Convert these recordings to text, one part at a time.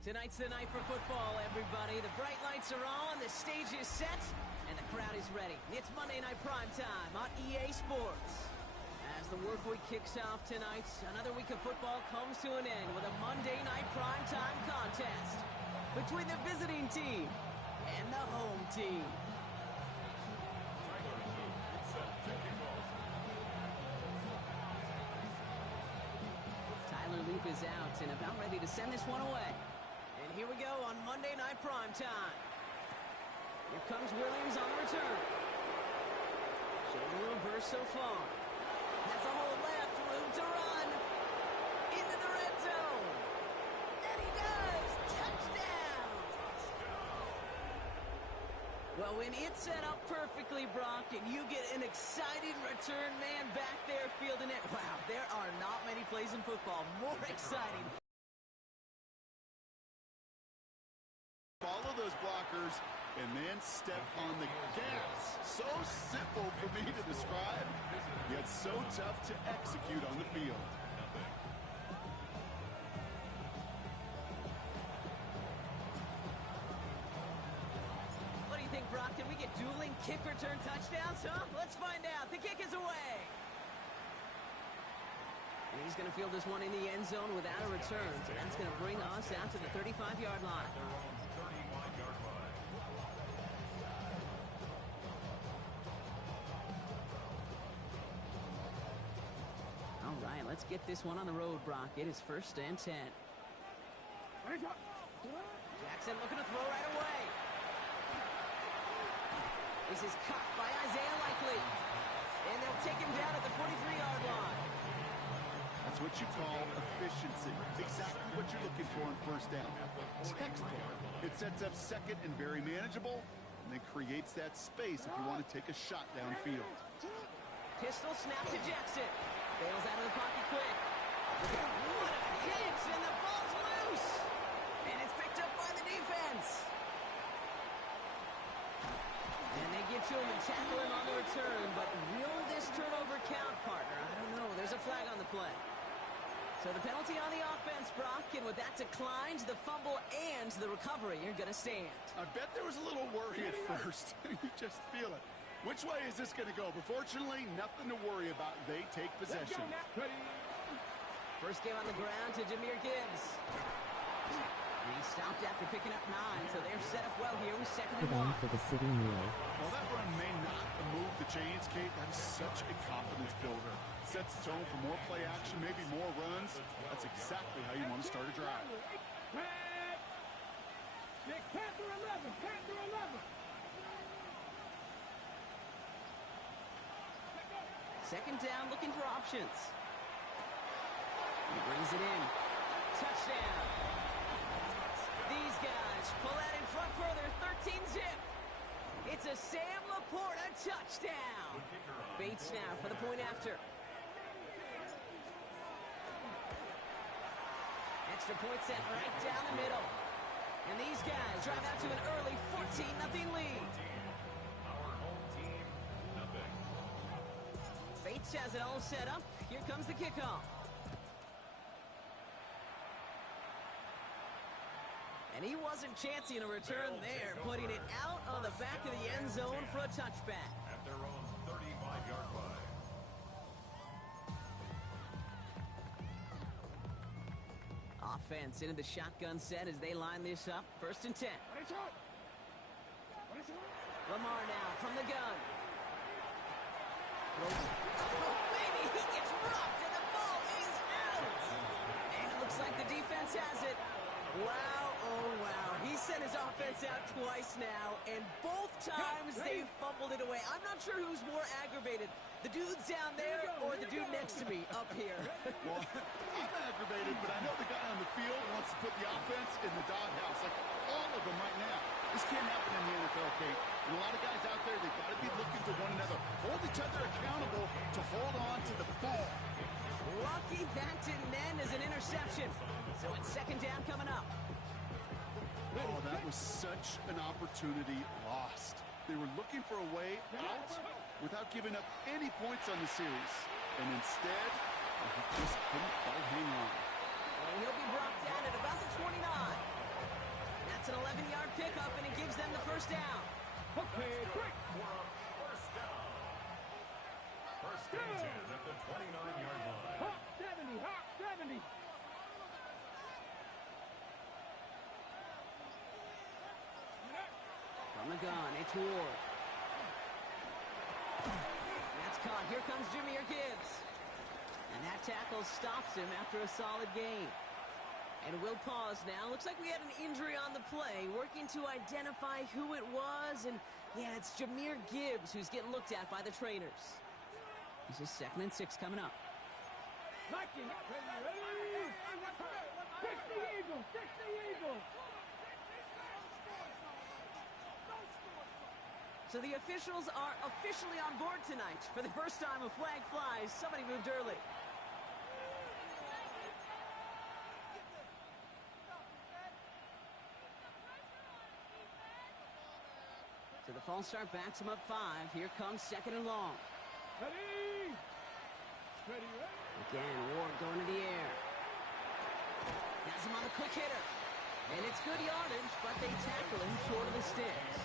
Tonight's the night for football, everybody. The bright lights are on, the stage is set, and the crowd is ready. It's Monday Night Primetime on EA Sports. As the work week kicks off tonight, another week of football comes to an end with a Monday Night Primetime contest between the visiting team and the home team. Tyler Loop is out and about ready to send this one away. And here we go on Monday Night Primetime. Here comes Williams on the return. Showing a little burst so far. Has a hole left, room to run. Into the red zone. And he does! Touchdown! Well, when it's set up perfectly, Brock, and you get an exciting return man back there fielding it, wow, there are not many plays in football more exciting. Follow those blockers and then step on the gas. So simple for me to describe, yet so tough to execute on the field. What do you think, Brock? Can we get dueling kick return touchdowns, huh? Let's find out. The kick is away. And he's going to field this one in the end zone without a return. So that's going to bring us out to the 35-yard line. All right, let's get this one on the road, Brock. It is 1st and 10. Jackson looking to throw right away. This is caught by Isaiah Likely. And they'll take him down at the 43-yard line. That's what you call efficiency. Exactly what you're looking for on 1st down. Textbook. It sets up 2nd and very manageable, and then creates that space if you want to take a shot downfield. Pistol snap to Jackson. Bails out of the pocket quick. What a hit, and the ball's loose. And it's picked up by the defense. And they get to him and tackle him on the return, but will this turnover count, partner? I don't know. There's a flag on the play. So the penalty on the offense, Brock, and with that declined, the fumble and the recovery are going to stand. I bet there was a little worry at first. You just feel it. Which way is this going to go? But fortunately, nothing to worry about. They take possession. First game on the ground to Jahmyr Gibbs. He stopped after picking up 9, so they're set up well here with 2nd and 1. For the city meal. Well, that run may not move the chains, Kate. That is such a confidence builder. Sets the tone for more play action, maybe more runs. That's exactly how you want to start a drive. Panther 11, Panther 11. Second down, looking for options. He brings it in. Touchdown. These guys pull out in front further, 13-zip. It's a Sam Laporta touchdown. Bates now for the point after. Extra point set right down the middle. And these guys drive out to an early 14-0 lead. Bates has it all set up. Here comes the kickoff. And he wasn't chancing a return there, putting it out on the back of the end zone for a touchback. At their own 35-yard line. Offense into the shotgun set as they line this up. 1st and 10. Lamar now from the gun. Oh, baby, he gets rocked and the ball is out. And it looks like the defense has it. Wow, oh wow. He sent his offense out twice now, and both times they fumbled it away. I'm not sure who's more aggravated, the dudes down there or the dude next to me up here. Well, I'm aggravated, but I know the guy on the field wants to put the offense in the doghouse, like all of them right now. This can't happen in the NFL, Kate. And a lot of guys out there, they've got to be looking to one another, hold each other accountable to hold on to the ball. Lucky that didn't end as an interception. So it's 2nd down coming up. Oh, that was such an opportunity lost. They were looking for a way out without giving up any points on the series. And instead, he just couldn't quite hang on. And he'll be brought down at about the 29. That's an 11-yard pickup, and it gives them the 1st down. Okay, quick. First down. 1st and 10 at the 29-yard line. Hot 70, hot 70. From the gun, it's Ward. That's caught. Here comes Jahmyr Gibbs. And that tackle stops him after a solid gain. And we'll pause now. Looks like we had an injury on the play. Working to identify who it was. And, yeah, it's Jahmyr Gibbs who's getting looked at by the trainers. This is 2nd and 6 coming up. Lucky. Ready? Fix the eagle. Fix the eagle. So the officials are officially on board tonight. For the first time, a flag flies. Somebody moved early. So the false start backs him up 5. Here comes 2nd and long. Ready? Ready, ready. Again, Ward going to the air. Has him on the quick hitter. And it's good yardage, but they tackle him short of the sticks.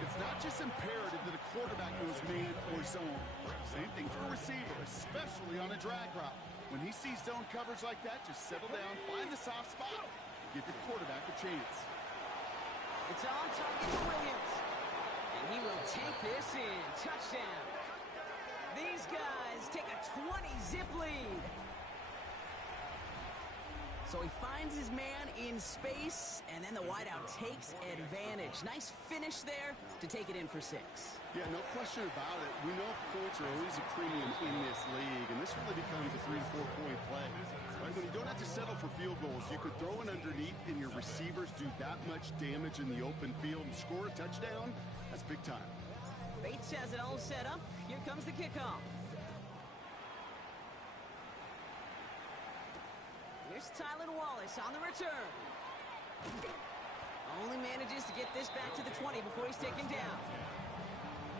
It's not just imperative that a quarterback knows man or zone. Same thing for a receiver, especially on a drag route. When he sees zone coverage like that, just settle down, find the soft spot, and give your quarterback a chance. It's on target to Williams. And he will take this in. Touchdown. These guys take a 20-zip lead. So he finds his man in space, and then the wideout takes advantage. Nice finish there to take it in for 6. Yeah, no question about it. We know points are always a premium in this league, and this really becomes a 3 to 4 point play. Right? When you don't have to settle for field goals, you could throw it underneath, and your receivers do that much damage in the open field and score a touchdown. That's big time. Bates has it all set up. Here comes the kickoff. Here's Tylan Wallace on the return. Only manages to get this back to the 20 before he's taken down.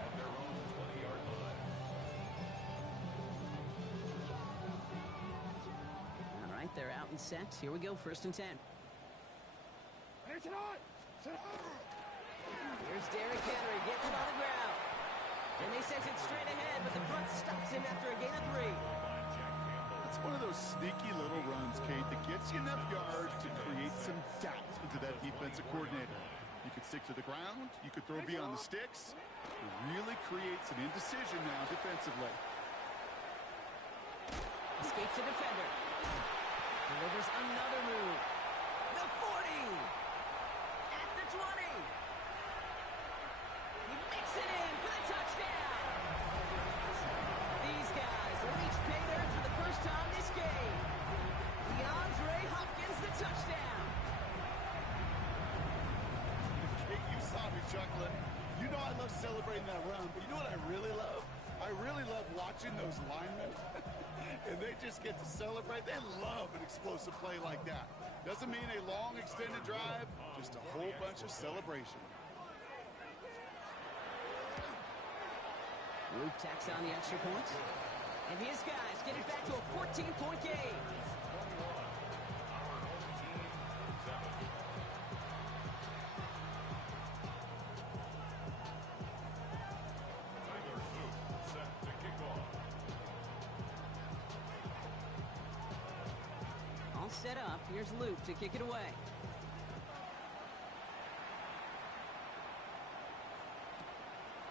At their own 20-yard line. All right, they're out and set. Here we go, 1st and 10. It's on. Here's Derrick Henry getting on the ground. And they sent it straight ahead, but the front stops him after a gain of 3. It's one of those sneaky little runs, Kate, that gets you enough yards to create some doubt into that defensive coordinator. You could stick to the ground. You could throw beyond the sticks. It really creates an indecision now defensively. Escapes the defender. Delivers another move. The 40. At the 20. He makes it in for the touchdown. These guys will each pay dirt for the first time this game. DeAndre Hopkins, the touchdown. Kate, you saw me chuckling. You know I love celebrating that run, but you know what I really love? I really love watching those linemen. And they just get to celebrate. They love an explosive play like that. Doesn't mean a long extended drive, just a whole bunch of celebration. Luke tacks on the extra point. And his guys get it back to a 14-point game. All set up. Here's Luke to kick it away.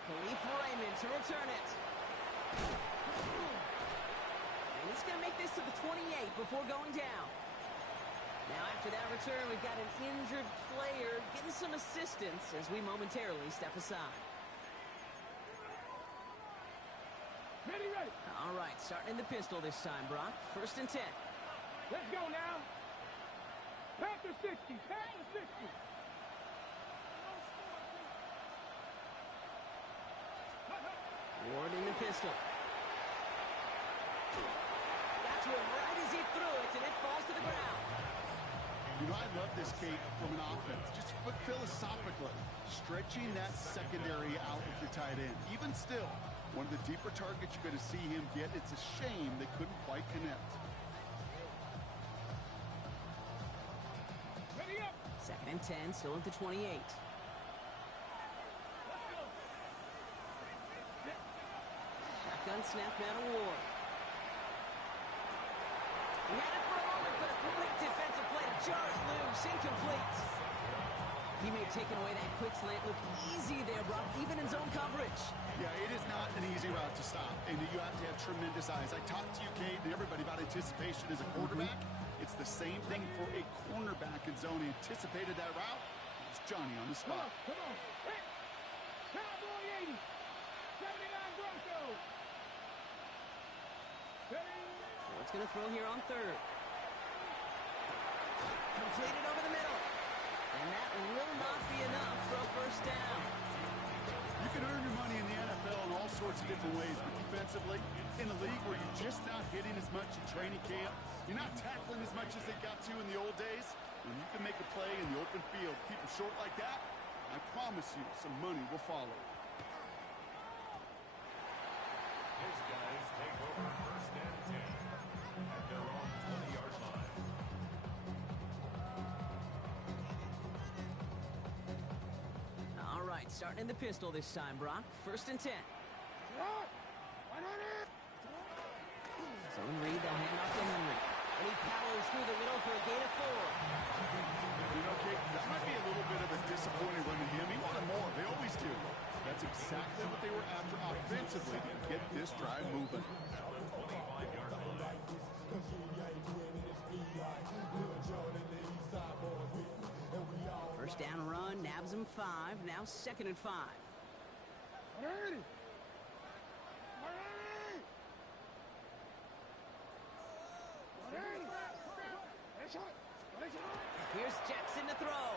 Khalif Raymond to return it. And he's going to make this to the 28 before going down. Now after that return, we've got an injured player getting some assistance as we momentarily step aside. Ready, ready. All right, starting in the pistol this time, Brock. 1st and 10. Let's go now. Pass to 60. Pass to 60. Ward in the pistol. Got to him right as he threw it, and it falls to the ground. You know, I love this, Kate, from an offense. Just philosophically, stretching that secondary out with your tight end. Even still, one of the deeper targets you're going to see him get. It's a shame they couldn't quite connect. Ready up. 2nd and 10, still at the 28. Shotgun snap now to Ward. He had it for a moment, but a great defensive play to jar it loose. Incomplete. He may have taken away that quick slant. Look easy there, Brock, even in zone coverage. Yeah, it is not an easy route to stop, and you have to have tremendous eyes. I talked to you, Kate, and everybody about anticipation as a quarterback. It's the same thing for a cornerback in zone. He anticipated that route. It's Johnny on the spot. Come on. Hit. Cowboy 80. 79 Broncos. Ready. What's going to throw here on 3rd? Completed over the middle. And that will not be enough for a 1st down. You can earn your money in the NFL in all sorts of different ways, but defensively, in a league where you're just not hitting as much in training camp, you're not tackling as much as they got to in the old days, and you can make a play in the open field. Keep it short like that, I promise you some money will follow. His guys take over 1st and 10 at their own 20-yard line. All right, starting in the pistol this time, Brock. 1st and 10. So in Reed, they'll hand off to Henry. And he powers through the middle for a gain of 4. You know, Kate, that might be a little bit of a disappointing run to him. He wanted more. They always do. That's exactly what they were after offensively to get this drive moving. 25-yard line. 1st down run, nabs him 5. Now 2nd and 5. Ready. Here's Jackson to throw.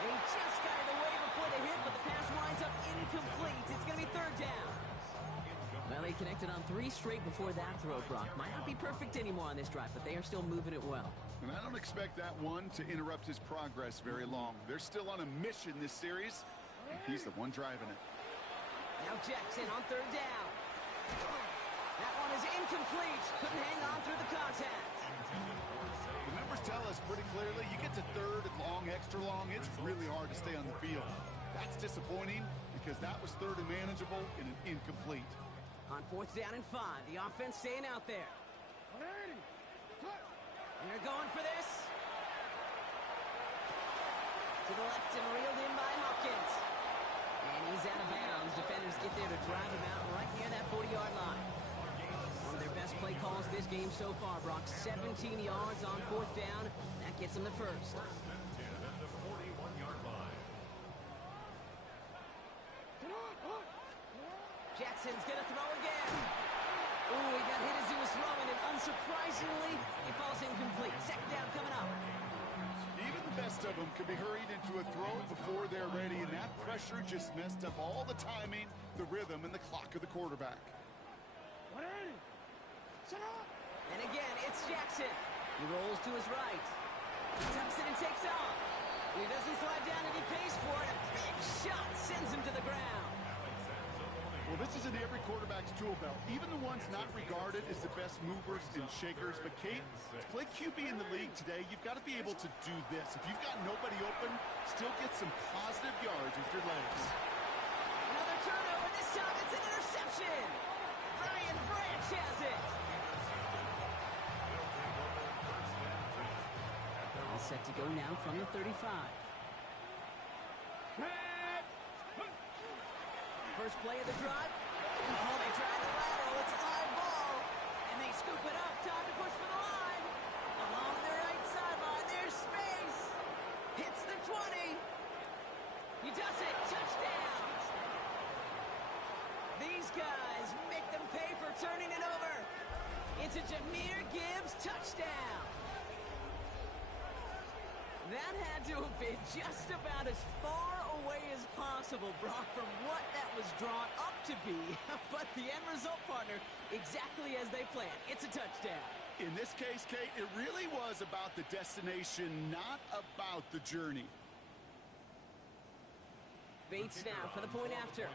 And he just got it away before the hit, but the pass winds up incomplete. It's going to be 3rd down. Well, they connected on 3 straight before that throw, Brock. Might not be perfect anymore on this drive, but they are still moving it well. And I don't expect that one to interrupt his progress very long. They're still on a mission this series, and he's the one driving it. Now Jackson on 3rd down. That one is incomplete. Couldn't hang on through the contact. The numbers tell us pretty clearly, you get to 3rd and long, extra long, it's really hard to stay on the field. That's disappointing because that was 3rd and manageable and an incomplete. On 4th down and 5, the offense staying out there. They're going for this. To the left and reeled in by Hopkins. And he's out of bounds. Defenders get there to drive him out right near that 40-yard line. One of their best play calls of this game so far, Brock. 17 yards on 4th down. That gets them the 1st. 1st and 10 at the 41-yard line. Jackson's going to throw again. Ooh, he got hit as he was throwing, and unsurprisingly, he falls incomplete. 2nd down coming up. Even the best of them can be hurried into a throw before they're ready, and that pressure just messed up all the timing, the rhythm, and the clock of the quarterback. And again, it's Jackson. He rolls to his right. He tucks it and takes off. He doesn't slide down, and he pays for it. A big shot sends him to the ground. is in every quarterback's tool belt, even the ones not regarded as the best movers and shakers. But, Kate, to play QB in the league today, you've got to be able to do this. If you've got nobody open, still get some positive yards with your legs. Another turnover. This time it's an interception. Brian Branch has it. All set to go now from the 35. First play of the drive. Oh, they try the lateral. It's a live ball. And they scoop it up. Time to push for the line. Along the right sideline. There's space. Hits the 20. He does it. Touchdown. These guys make them pay for turning it over. It's a Jahmyr Gibbs touchdown. That had to have been just about as far away as possible, Brock, from what that was drawn up to be. But the end result, partner, exactly as they planned. It's a touchdown. In this case, Kate, it really was about the destination, not about the journey. Bates now for the point after.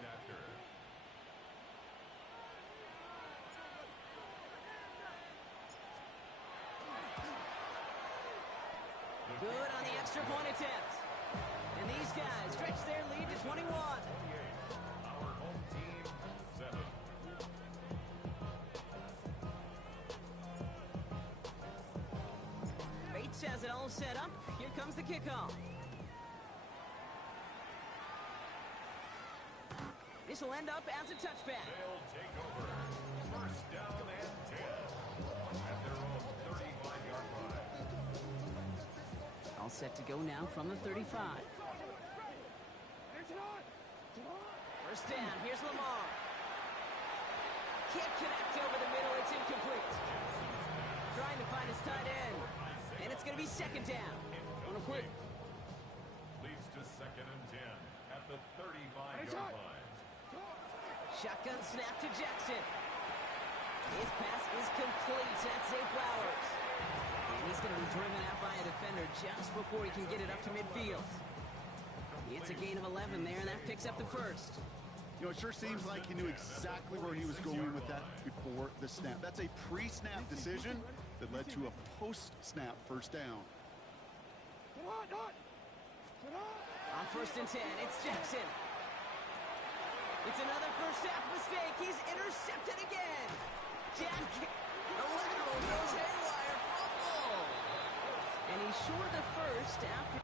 Good on the extra point attempt. And these guys stretch their lead to 21. Our home team, 7. Bates has it all set up. Here comes the kickoff. This will end up as a touchback. They'll take over. First down and 10 at their own 35-yard line. All set to go now from the 35. First down, here's Lamar. Can't connect over the middle, it's incomplete. Trying to find his tight end. And it's going to be second down. Quick. Leads to second and 10 at the 35-yard line. Shotgun snap to Jackson. His pass is complete. That's Zay Flowers. And he's going to be driven out by a defender just before he can get it up to midfield. It's a gain of 11 there, and that picks up the first. You know, it sure seems like he knew exactly where he was going with that before the snap. That's a pre-snap decision that led to a post-snap first down. On first and 10, it's Jackson. It's another first half mistake. He's intercepted again. Jack, the literal goes haywire, fumble. And he's short the first after.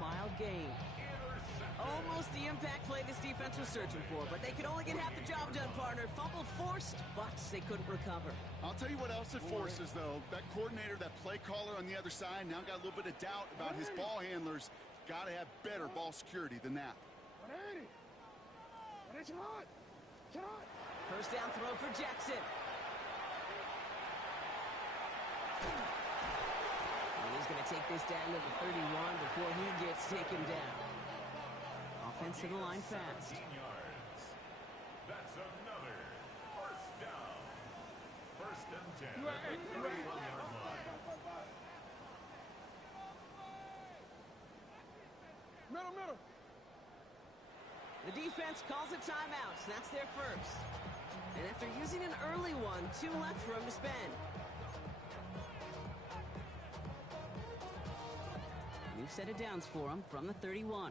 Mile gain. Almost the impact play this defense was searching for, but they could only get half the job done, partner. Fumble forced, but they couldn't recover. I'll tell you what else it forces, though. That coordinator, that play caller on the other side, now got a little bit of doubt about his ball handlers. Got to have better ball security than that. First down throw for Jackson. And he's going to take this down to the 31 before he gets taken down. Offense to the line fast. 17 yards. That's another first down. First and 10 at the 31-yard line. Middle. The defense calls a timeout. That's their first. And after using an early one, 2 left for him to spend. set of downs for him from the 31.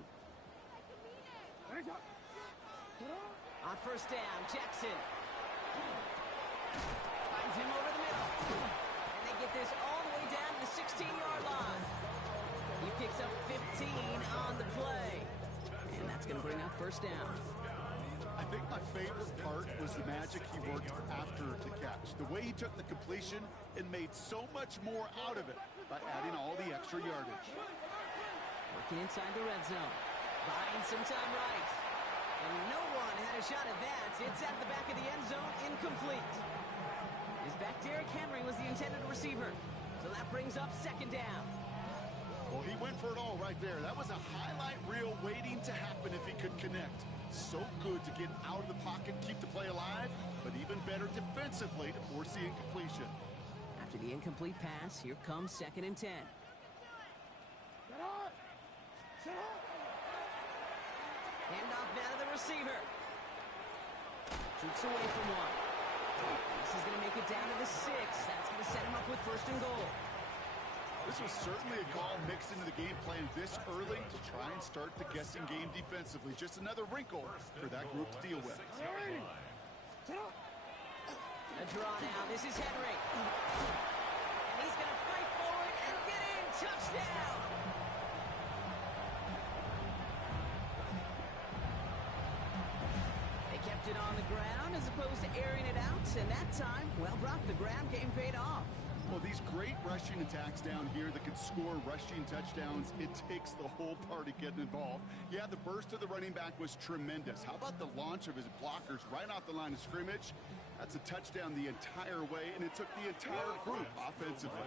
On first down, Jackson finds him over the middle. And they get this all the way down to the 16-yard line. He picks up 15 on the play. And that's going to bring up first down. I think my favorite part was the magic he worked after the catch. The way he took the completion and made so much more out of it by adding all the extra yardage. Working inside the red zone. Buying some time right. And no one had a shot at that. It's at the back of the end zone, incomplete. His back Derrick Henry was the intended receiver. So that brings up second down. Well, he went for it all right there. That was a highlight reel waiting to happen if he could connect. So good to get out of the pocket, keep the play alive, but even better defensively to force the incompletion. After the incomplete pass, here comes 2nd and 10. Handoff now to the receiver. Shoots away from one. This is going to make it down to the 6. That's going to set him up with 1st and goal. This was certainly a call mixed into the game plan this early to try and start the guessing game defensively. Just another wrinkle for that group to deal with. A draw now. This is Henry. And he's going to fight forward and get in. Touchdown. They kept it on the ground as opposed to airing it out. And that time, well, Brock, the ground game paid off. Well, these great rushing attacks down here that can score rushing touchdowns, it takes the whole party getting involved. Yeah, the burst of the running back was tremendous. How about the launch of his blockers right off the line of scrimmage? That's a touchdown the entire way, and it took the entire group offensively.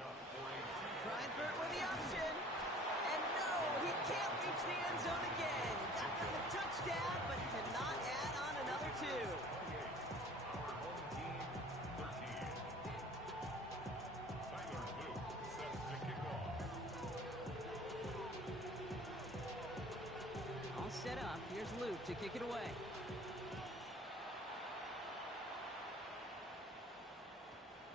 Freidberg with the option. And no, he can't reach the end zone again. Got them the touchdown, but cannot add on another 2. Set up. Here's Luke to kick it away.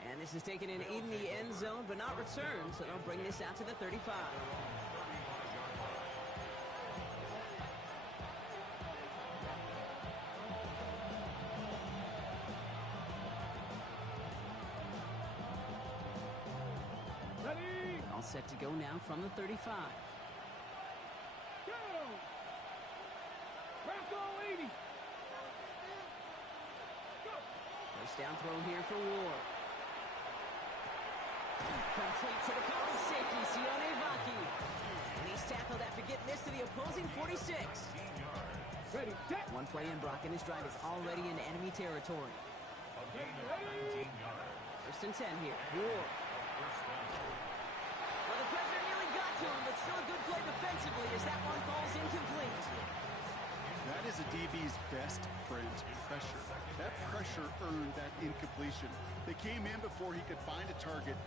And this is taken in the end zone, but not returned, so they'll bring this out to the 35. Ready? All set to go now from the 35. First down throw here for Ward. Complete to the calling safety, Sione Vaki. And he's tackled after getting this to the opposing 46. Ready, set. One play in, Brock, and his drive is already in enemy territory. First and 10 here. Ward. Well, the pressure nearly got to him, but still a good play defensively as that one falls incomplete. That is a DB's best friend, pressure. That pressure earned that incompletion. They came in before he could find a target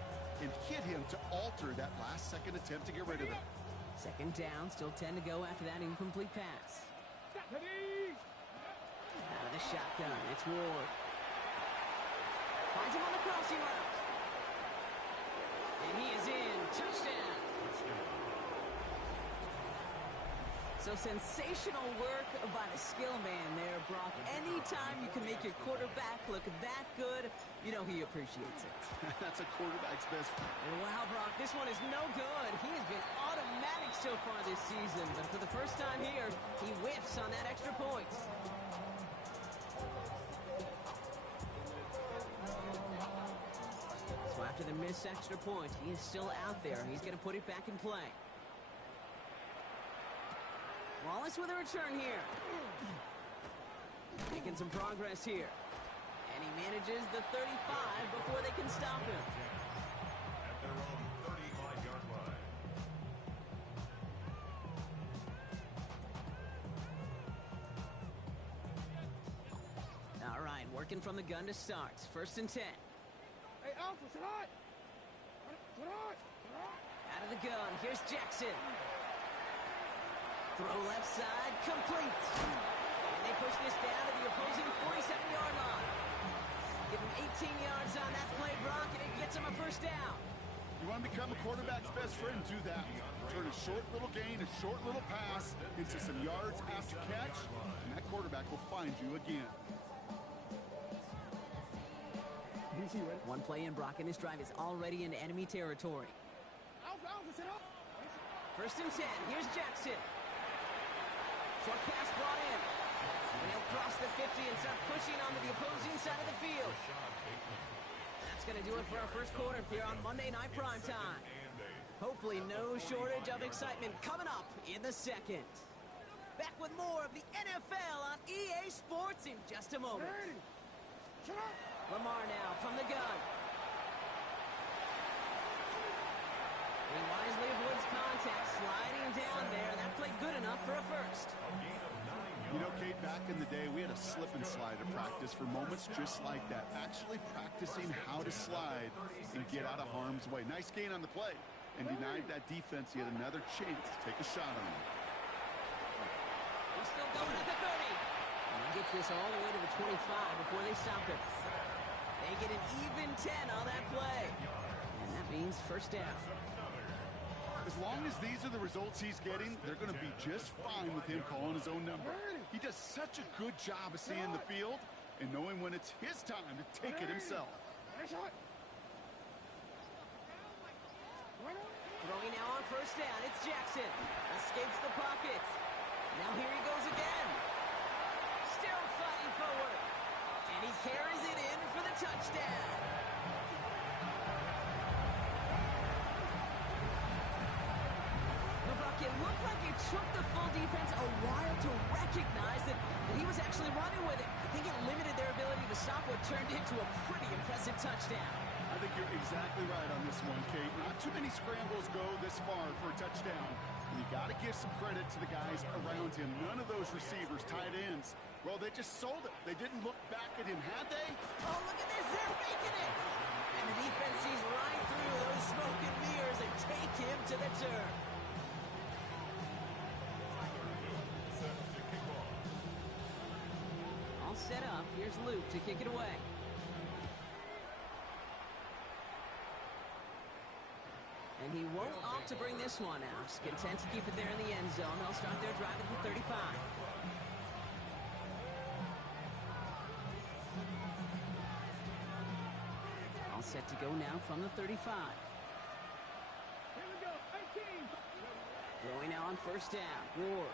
and hit him to alter that last-second attempt to get rid of it. Second down, still 10 to go after that incomplete pass. Ready? Out of the shotgun, it's Ward. Finds him on the crossing route. And he is in. Touchdown. So sensational work by the skill man there, Brock. Anytime you can make your quarterback look that good, you know he appreciates it. That's a quarterback's best friend. And wow, Brock, this one is no good. He has been automatic so far this season, but for the first time here, he whiffs on that extra point. So after the missed extra point, he is still out there. He's going to put it back in play. Wallace with a return here. Making some progress here. And he manages the 35 before they can stop him. At their own 35-yard line. All right, working from the gun to start. First and 10. Hey, Alpha, sit hot. Out of the gun, here's Jackson. Throw left side, complete. And they push this down to the opposing 47-yard line. Give him 18 yards on that play, Brock, and it gets him a first down. You want to become a quarterback's best friend, do that. Turn a short little gain, a short little pass into some yards after catch, and that quarterback will find you again. One play in, Brock, and this drive is already into enemy territory. First and 10. Here's Jackson. Short pass brought in. And he'll cross the 50 and start pushing onto the opposing side of the field. That's going to do it for our first quarter here on Monday Night Primetime. Hopefully no shortage of excitement coming up in the second. Back with more of the NFL on EA Sports in just a moment. Lamar now from the gun. He wisely avoids contact, sliding down there. That played good enough for a first. You know, Kate, back in the day, we had a slip and slide to practice for moments just like that. Actually practicing how to slide and get out of harm's way. Nice gain on the play. And denied that defense yet another chance to take a shot on him. He's still going at the 30. And he gets this all the way to the 25 before they stop him. They get an even 10 on that play. And that means first down. As long as these are the results he's getting, they're going to be just fine with him calling his own number. He does such a good job of seeing the field and knowing when it's his time to take it himself. Throwing now on first down, it's Jackson. Escapes the pocket. Now here he goes again. Still fighting forward. And he carries it in for the touchdown. It looked like it took the full defense a while to recognize that he was actually running with it. I think it limited their ability to stop what turned into a pretty impressive touchdown. I think you're exactly right on this one, Kate. Not too many scrambles go this far for a touchdown. And you got to give some credit to the guys around him. None of those receivers, tight ends, well, they just sold it. They didn't look back at him, had they? Oh, look at this. They're faking it. And the defense sees right through those smoke and mirrors and take him to the turf. Set up. Here's Luke to kick it away. And he won't opt to bring this one out. He's content to keep it there in the end zone. They'll start their drive at the 35. All set to go now from the 35. Here we go, 18. Throwing now on first down. Ward.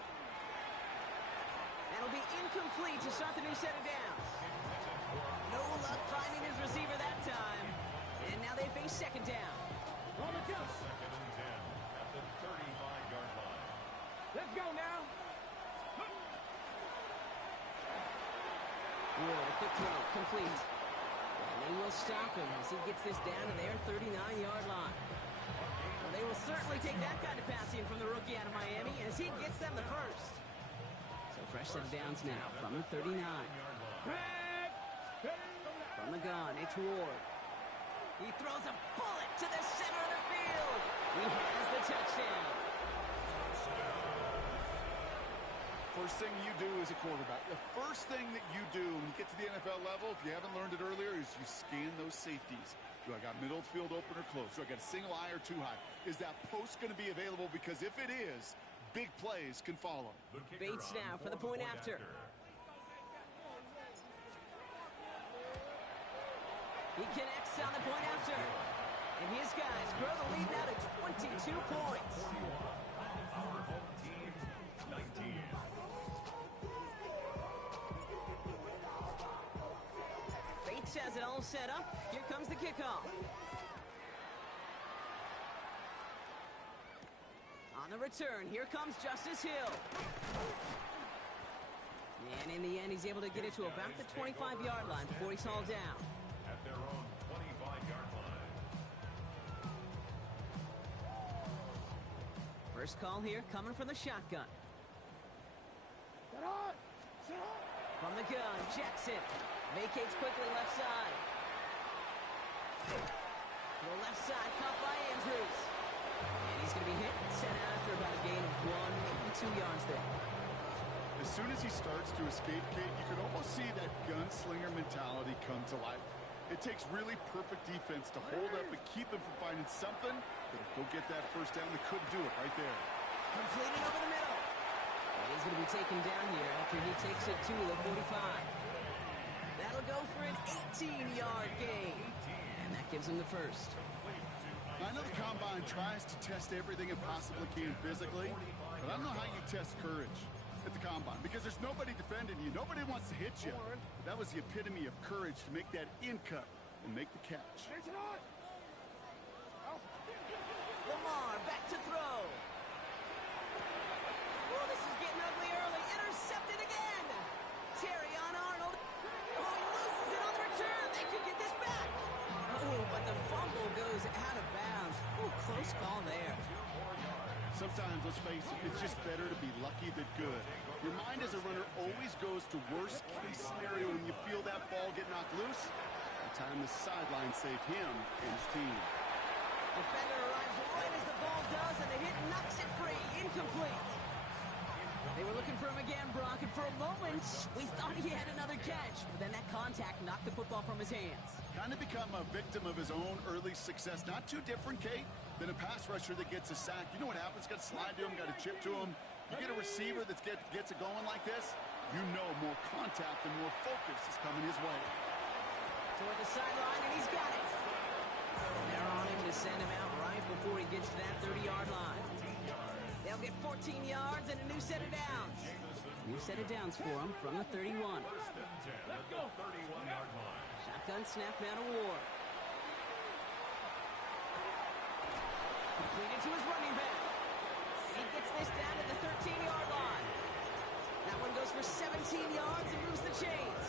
That'll be incomplete to start the new set of downs. No luck finding his receiver that time. And now they face second down. On the jump. Second and 10 at the 35-yard line. Let's go now. Ward, a quick throw, complete. And they will stop him as he gets this down to their 39-yard line. Well, they will certainly take that kind of passing from the rookie out of Miami as he gets them the first. Fresh set of downs now from the 39. From the gun, it's Ward. He throws a bullet to the center of the field. He has the touchdown. First thing you do as a quarterback, the first thing that you do when you get to the NFL level, if you haven't learned it earlier, is you scan those safeties. Do I got middle field open or close? Do I got a single eye or too high? Is that post going to be available? Because if it is, big plays can follow. Bates now for the point after. He connects on the point after. And his guys grow the lead now to 22 points. Our home team, 19. Bates has it all set up. Here comes the kickoff. On the return, here comes Justice Hill. And in the end, he's able to get it to about the 25-yard line before he's hauled down. At their own 25-yard line. First call here coming from the shotgun. From the gun, Jackson vacates quickly left side. To the left side, caught by Andrews. And he's going to be hit and sent out after about a gain of 1, maybe 2 yards there. As soon as he starts to escape, Kate, you can almost see that gunslinger mentality come to life. It takes really perfect defense to hold up and keep him from finding something that'll go get that first down. They couldn't do it right there. Completed over the middle. Well, he's going to be taken down here after he takes it to the 45. That'll go for an 18-yard gain. And that gives him the first. I know the Combine tries to test everything it possibly can physically, but I don't know how you test courage at the Combine because there's nobody defending you. Nobody wants to hit you. But that was the epitome of courage to make that in cut and make the catch. Lamar back to throw. Oh, this is getting ugly early. Intercepted again. Terry on Arnold. Oh, he loses it on the return. They could get this back. Oh, but the fumble goes out of bounds. Oh, close call there. Sometimes, let's face it, it's just better to be lucky than good. Your mind as a runner always goes to worst case scenario when you feel that ball get knocked loose. The time the sideline saved him and his team. Defender arrives right as the ball does, and the hit knocks it free. Incomplete. They were looking for him again, Brock, and for a moment, we thought he had another catch. But then that contact knocked the football from his hands. Kind of become a victim of his own early success. Not too different, Kate, than a pass rusher that gets a sack. You know what happens? Got to slide to him, got to chip to him. You get a receiver that gets it going like this, you know more contact and more focus is coming his way. Toward the sideline, and he's got it. And they're on him to send him out right before he gets to that 30-yard line. They'll get 14 yards and a new set of downs. New set of downs for him from the 31. Let's go. 31-yard line. Shotgun snap now to Ward. Completed to his running back. And he gets this down to the 13-yard line. That one goes for 17 yards and moves the chains.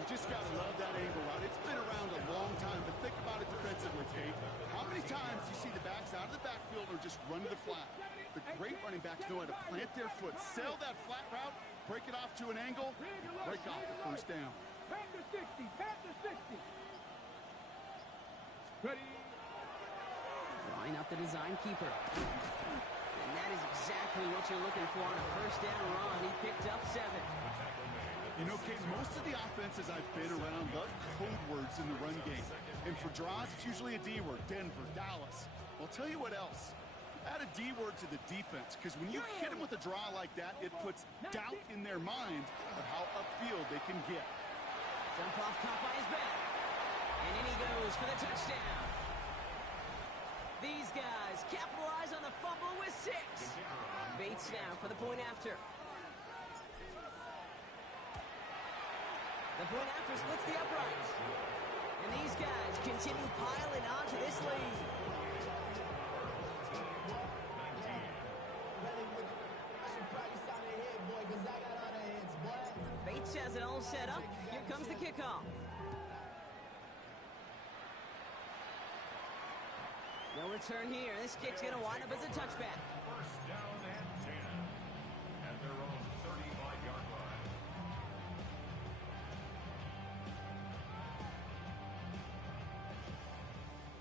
You just got to love that angle route. It's been around a long time, but think about it defensively, Kate. How many times do you see the backs out of the backfield or just run to the flat? The great running backs know how to plant their foot, sell that flat route, break it off to an angle, break off the first down. Panther 60, Panther 60. Ready. Drawing up the design keeper. And that is exactly what you're looking for on a first down run. He picked up 7. You know, Kate, most of the offenses I've been around love code words in the run game. And for draws, it's usually a D word. Denver, Dallas. Well, I'll tell you what else. Add a D word to the defense, because when you hit them with a draw like that, it puts doubt in their mind of how upfield they can get. Jump off caught by his back. And in he goes for the touchdown. These guys capitalize on the fumble with 6. Bates now for the point after. The point after splits the uprights. And these guys continue piling onto this lead. Bates has it all set up. Here comes the kickoff. No return here. This kick's going to wind up as a touchback. First down and 10 at their own 35-yard line.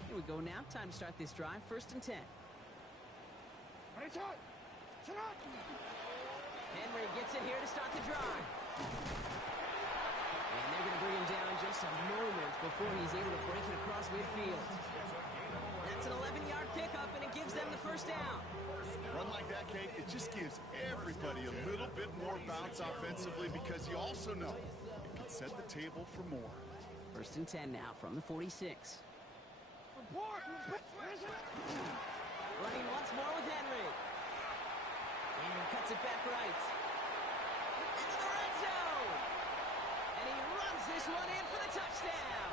Here we go now. Time to start this drive. First and 10. Henry gets it here to start the drive. And they're going to bring him down just a moment before he's able to break it across midfield. That's an 11-yard pickup, and it gives them the first down. Run like that, Kate, it just gives everybody a little bit more bounce offensively because you also know it can set the table for more. First and 10 now from the 46. Running once more with Henry. And he cuts it back right. Into the red zone. And he runs this one in for the touchdown.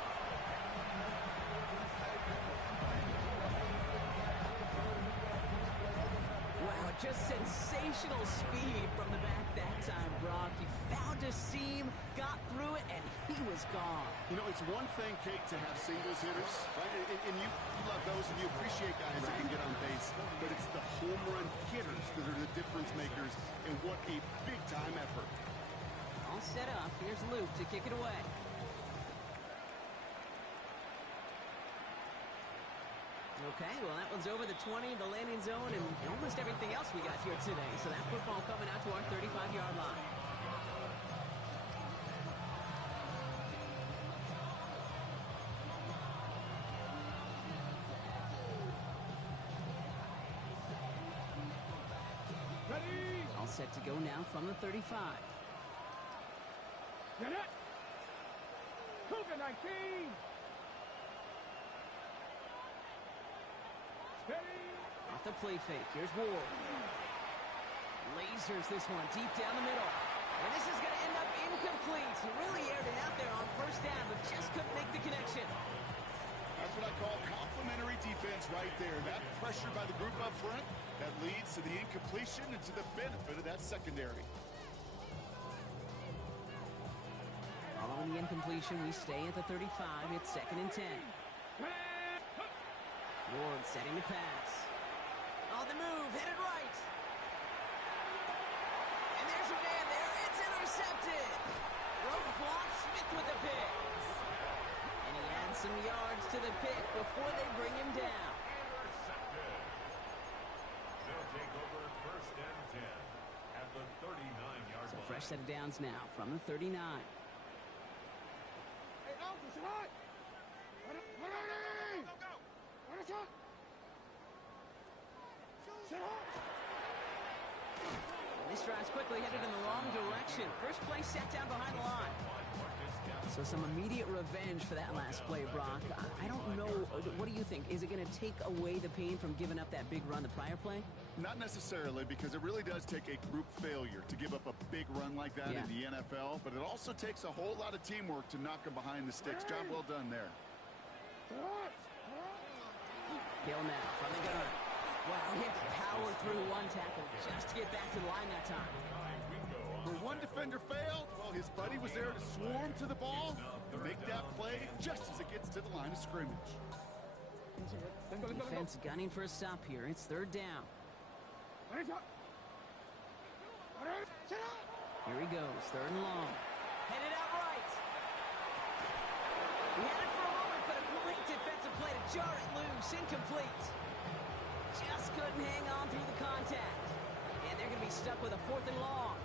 Wow, just sensational speed from the back that time, Brock. He found a seam, got through it, and he was gone. You know, it's one thing, Kate, to have singles hitters, right? And you love those, and you appreciate guys that can get on base. But it's the home run hitters that are the difference makers, and what a big-time effort. All set up. Here's Luke to kick it away. Okay, well, that one's over the 20, the landing zone, and almost everything else we got here today. So that football coming out to our 35-yard line. set to go now from the 35. Get it. Cougar 19. Steady. Off the play fake. Here's Ward. Lasers this one deep down the middle. And this is going to end up incomplete. He really aired it out there on first down, but just couldn't make the connection. That's what I call complementary defense right there. That pressure by the group up front, that leads to the incompletion and to the benefit of that secondary. Following the incompletion, we stay at the 35. It's 2nd and 10. Ward setting the pass. On the move, hit it right. And there's a man there. It's intercepted. Broke block, Smith with the pick. And he adds some yards to the pick before they bring him down. Intercepted. They'll take over 1st and 10 at the 39-yard So line. fresh set of downs now from the 39. Hey, Alpha, sit hot. This drive's quickly headed in the wrong direction. First play set down behind the line. So some immediate revenge for that last play, Brock. I don't know. What do you think? Is it going to take away the pain from giving up that big run the prior play? Not necessarily, because it really does take a group failure to give up a big run like that in the NFL, but it also takes a whole lot of teamwork to knock him behind the sticks. Job well done there. Hill now from the gun. Wow, he had to power through one tackle just to get back to the line that time. Where one defender failed, well, his buddy was there to swarm to the ball and make that play just as it gets to the line of scrimmage. Defense gunning for a stop here. It's 3rd down. Here he goes, 3rd and long. Headed out right. He had it for a moment, but a great defensive play to jar it loose. Incomplete. Just couldn't hang on through the contact. And they're going to be stuck with a 4th and long.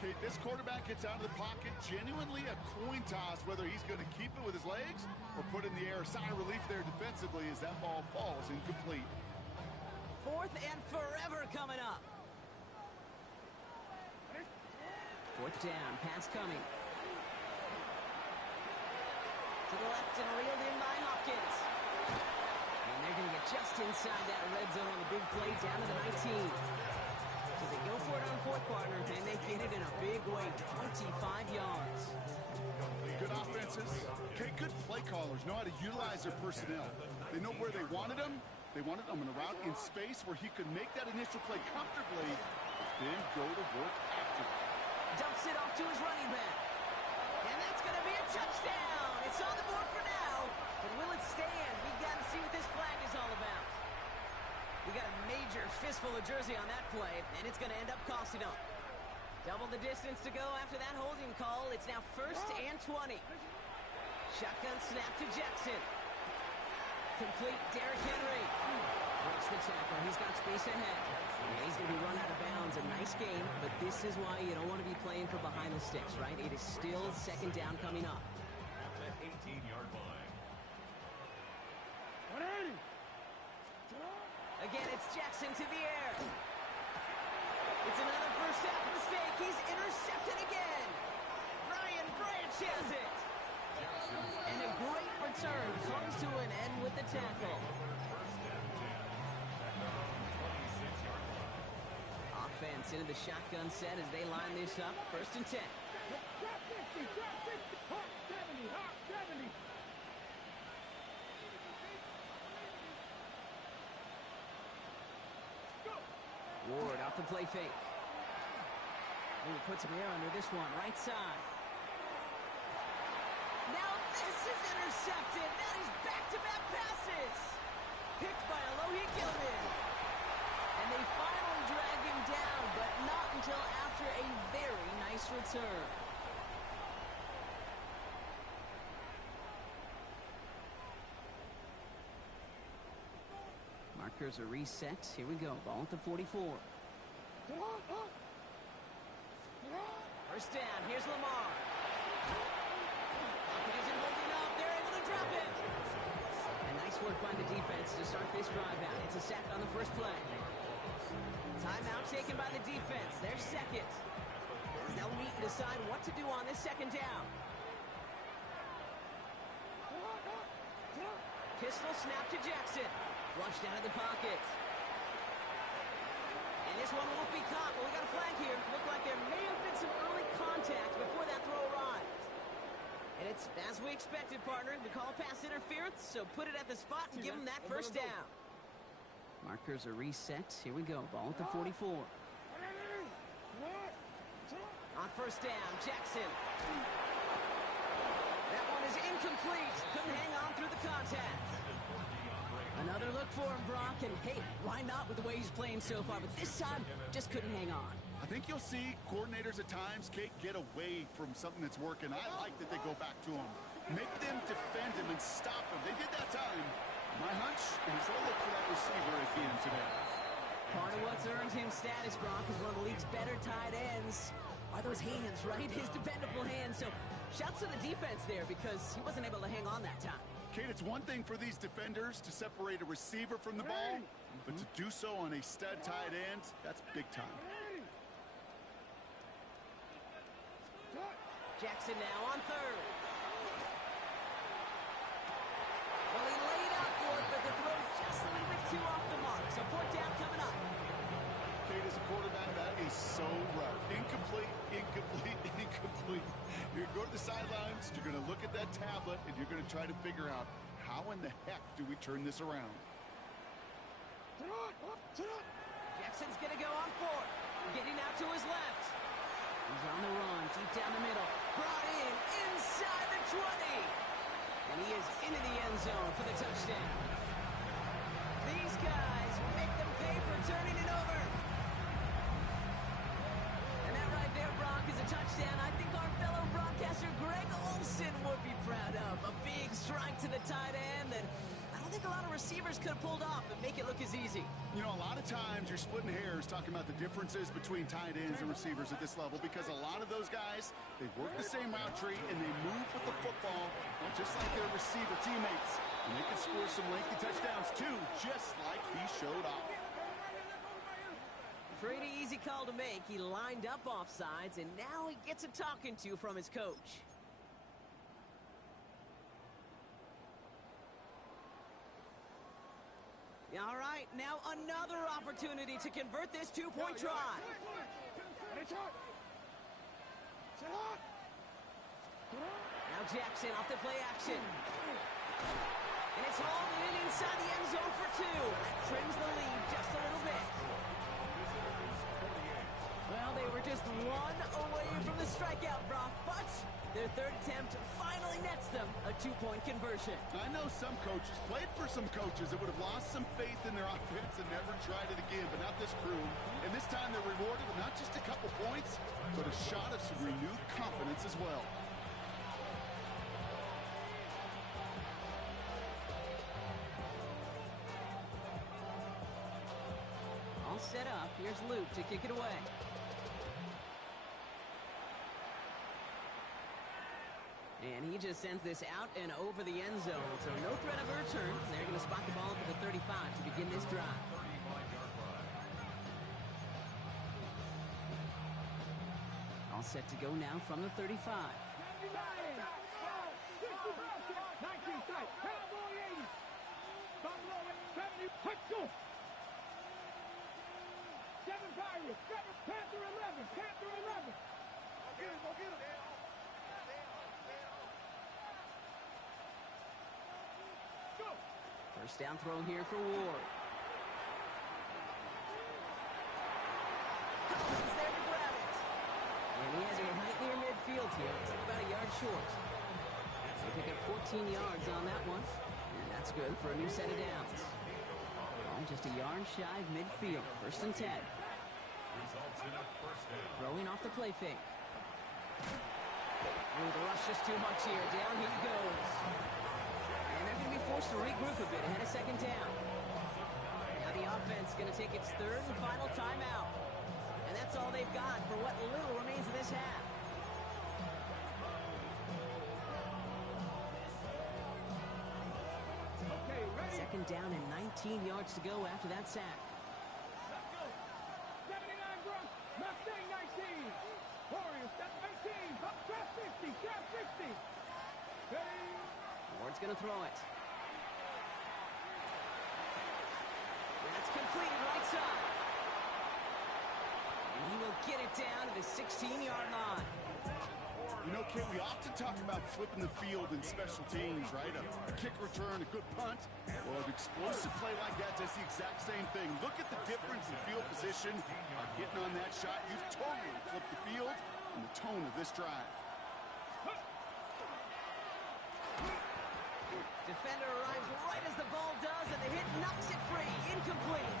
Okay, this quarterback gets out of the pocket, genuinely a coin toss whether he's going to keep it with his legs or put in the air. Sigh of relief there defensively as that ball falls incomplete. 4th and forever coming up. 4th down, pass coming. To the left and reeled in by Hopkins. And they're going to get just inside that red zone on the big play down to the 19. So they go for it on 4th quarter, and they get it in a big way, 25 yards. Good offenses. Okay, good play callers know how to utilize their personnel. They know where they wanted them. They wanted them in a route in space where he could make that initial play comfortably, then go to work after it. Dumps it off to his running back. And that's going to be a touchdown. It's on the board for now. But will it stand? We've got to see what this flag is all about. We got a major fistful of jersey on that play, and it's going to end up costing them. Double the distance to go after that holding call. It's now 1st and 20. Shotgun snap to Jackson. Complete, Derrick Henry. Breaks the tackle. He's got space ahead. Yeah, he's going to be run out of bounds. A nice game, but this is why you don't want to be playing for behind the sticks, right? It is still 2nd down coming up. At the 18-yard line. Again, it's Jackson to the air. It's another first half mistake. He's intercepted again. Brian Branch has it. And a great return comes to an end with the tackle. Offense into the shotgun set as they line this up. 1st and 10. Drop 50, drop 50. Hawk 70, Hawk 70. Ward off the play fake. And he puts him here under this one, right side. Now this is intercepted. That is back-to-back passes. Picked by Alohi Gilman. And they finally drag him down, but not until after a very nice return. Markers are reset. Here we go. Ball at the 44. First down. Here's Lamar. Pocket isn't holding up. They're able to drop it. A Nice work by the defense to start this drive out. It's a sack on the first play. Timeout taken by the defense. Their second. As they'll meet and decide what to do on this second down. Pistol snap to Jackson. Flushed out of the pocket. And this one won't be caught, but we got a flag here. Looked like there may have been some early contact before that throw arrived. And it's as we expected, partner. We call pass interference, so put it at the spot and give them that first down. Markers are reset. Here we go. Ball at the 44. On first down, Jackson. That one is incomplete. Couldn't hang on through the contact. Another look for him, Brock. And hey, why not with the way he's playing so far? But this time, just couldn't hang on. I think you'll see coordinators at times, Kate, get away from something that's working. I like that they go back to him. Make them defend him and stop him. They did that time. My hunch is they'll look for that receiver again today. Part of what's earned him status, Brock, is one of the league's better tight ends. Are those hands, right? His dependable hands. So shouts to the defense there because he wasn't able to hang on that time. Kate, it's one thing for these defenders to separate a receiver from the ball, but to do so on a stud tight end, that's big time. Jackson now on third. Well, he laid out for it, but the throw just a little bit too off the mark. So fourth down coming up. Kate, as a quarterback, that is so rough. Incomplete, incomplete, incomplete. You're going to go to the sidelines, you're going to look at that tablet, and you're going to try to figure out how in the heck do we turn this around. Jackson's going to go on fourth. Getting out to his left. He's on the run, deep down the middle. Brought in, inside the 20. And he is into the end zone for the touchdown. These guys make them pay for turning it over. And that right there, Brock, is a touchdown I think our fellow broadcaster Greg Olsen would be proud of. A big strike to the tight end that I don't think a lot of receivers could have pulled off and make it look as easy. You know, a lot of times you're splitting hairs talking about the differences between tight ends and receivers at this level because a lot of those guys, they work the same route tree and they move with the football, well, just like their receiver teammates. And they can score some lengthy touchdowns too, just like he showed off. Pretty easy call to make. He lined up offsides, and now he gets a talking to from his coach. All right, now another opportunity to convert this two-point try. Now Jackson off the play action. And it's hauled in inside the end zone for two. Trims the lead just a little bit. Well, they were just one away from the strikeout, Brock, but their third attempt finally nets them a two-point conversion. I know some coaches, played for some coaches that would have lost some faith in their offense and never tried it again, but not this crew. And this time they're rewarded with not just a couple points, but a shot of some renewed confidence as well. All set up. Here's Luke to kick it away. And he just sends this out and over the end zone. So no threat of a return. They're going to spot the ball at the 35 to begin this drive. All set to go now from the 35. 19 strike. Cowboy 80. Buffalo at 70. Let's go. 7 Pirates. 7 Panther 11. Panther 11. Go get him. Go get him. First down throw here for Ward. Collins there to grab it. And he has it right near midfield here. It's about a yard short. They pick up 14 yards on that one. And that's good for a new set of downs. Ball just a yard shy of midfield. First and 10. Throwing off the play fake. Oh, the rush just too much here. Down he goes. And they're going to be forced to regroup a bit ahead of second down. Now the offense is going to take its third and final timeout. And that's all they've got for what little remains of this half. Okay, ready? 19 yards to go after that sack. Let's go. 79 Gronk. Mustang 19. Warriors, that's 18. Up, grab 50. Grab 60. Ready? Ward's going to throw it. That's completed right side. And he will get it down to the 16-yard line. You know, Kate, we often talk about flipping the field in special teams, right? A kick return, a good punt. Well, an explosive play like that does the exact same thing. Look at the difference in field position. By getting on that shot, you've totally flipped the field and the tone of this drive. Defender arrives right as the ball does, and the hit knocks it free. Incomplete.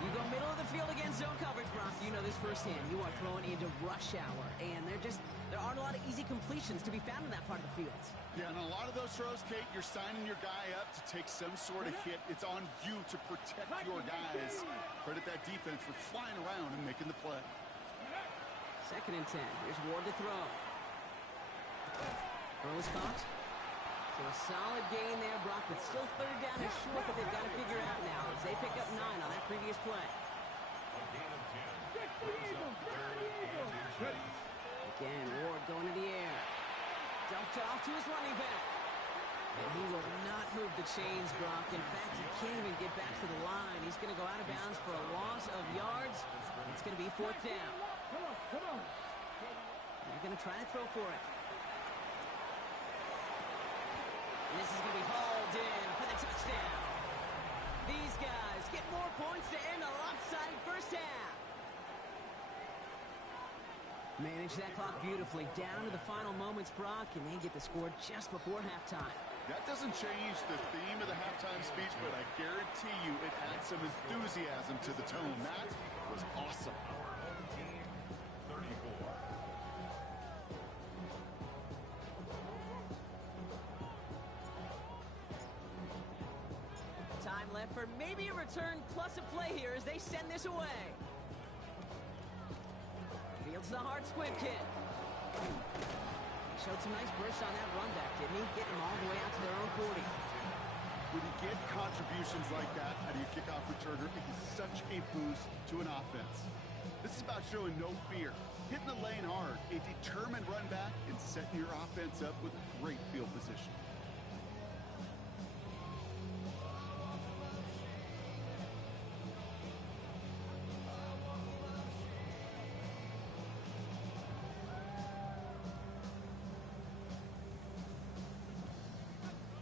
You go middle of the field against zone coverage, Brock. You know this firsthand. You are throwing into rush hour, and there aren't a lot of easy completions to be found in that part of the field. Yeah, and a lot of those throws, Kate, you're signing your guy up to take some sort of hit. It's on you to protect your guys. Credit that defense for flying around and making the play. 2nd and 10. Here's Ward to throw. Throw is caught. So a solid gain there, Brock, but still 3rd down and short that they've got to figure out now as they pick up 9 on that previous play. Again, Ward going to the air. Dumped off to his running back. And he will not move the chains, Brock. In fact, he can't even get back to the line. He's going to go out of bounds for a loss of yards. It's going to be 4th down. Come on. They're going to try to throw for it. And this is going to be hauled in for the touchdown. These guys get more points to end a lopsided first half. Manage that clock beautifully down to the final moments, Brock, and they get the score just before halftime. That doesn't change the theme of the halftime speech, but I guarantee you it adds some enthusiasm to the tone. That was awesome. Time left for maybe a return plus a play here as they send this away. Fields the hard squib kick. He showed some nice bursts on that run back, didn't he? Getting them all the way out to their own 40. When you get contributions like that out of your kickoff returner, it is such a boost to an offense. This is about showing no fear, hitting the lane hard, a determined run back, and setting your offense up with great field position.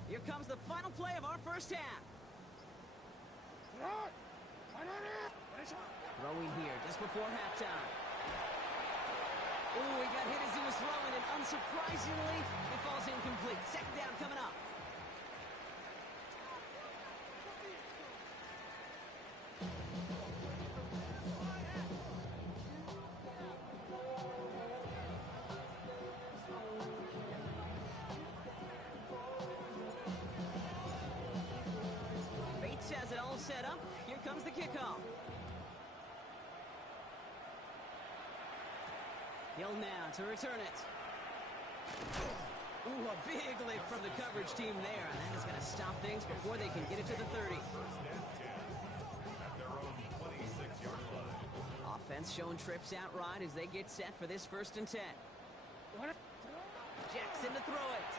Here comes the final play of our first half. Throwing here just before halftime. Oh, he got hit as he was throwing, and unsurprisingly, it falls incomplete. 2nd down coming up. Bates has it all set up. Here comes the kickoff. Hill now to return it. Ooh, a big lick from the coverage team there, and that is going to stop things before they can get it to the 30. Offense showing trips out right as they get set for this 1st and 10. Jackson to throw it.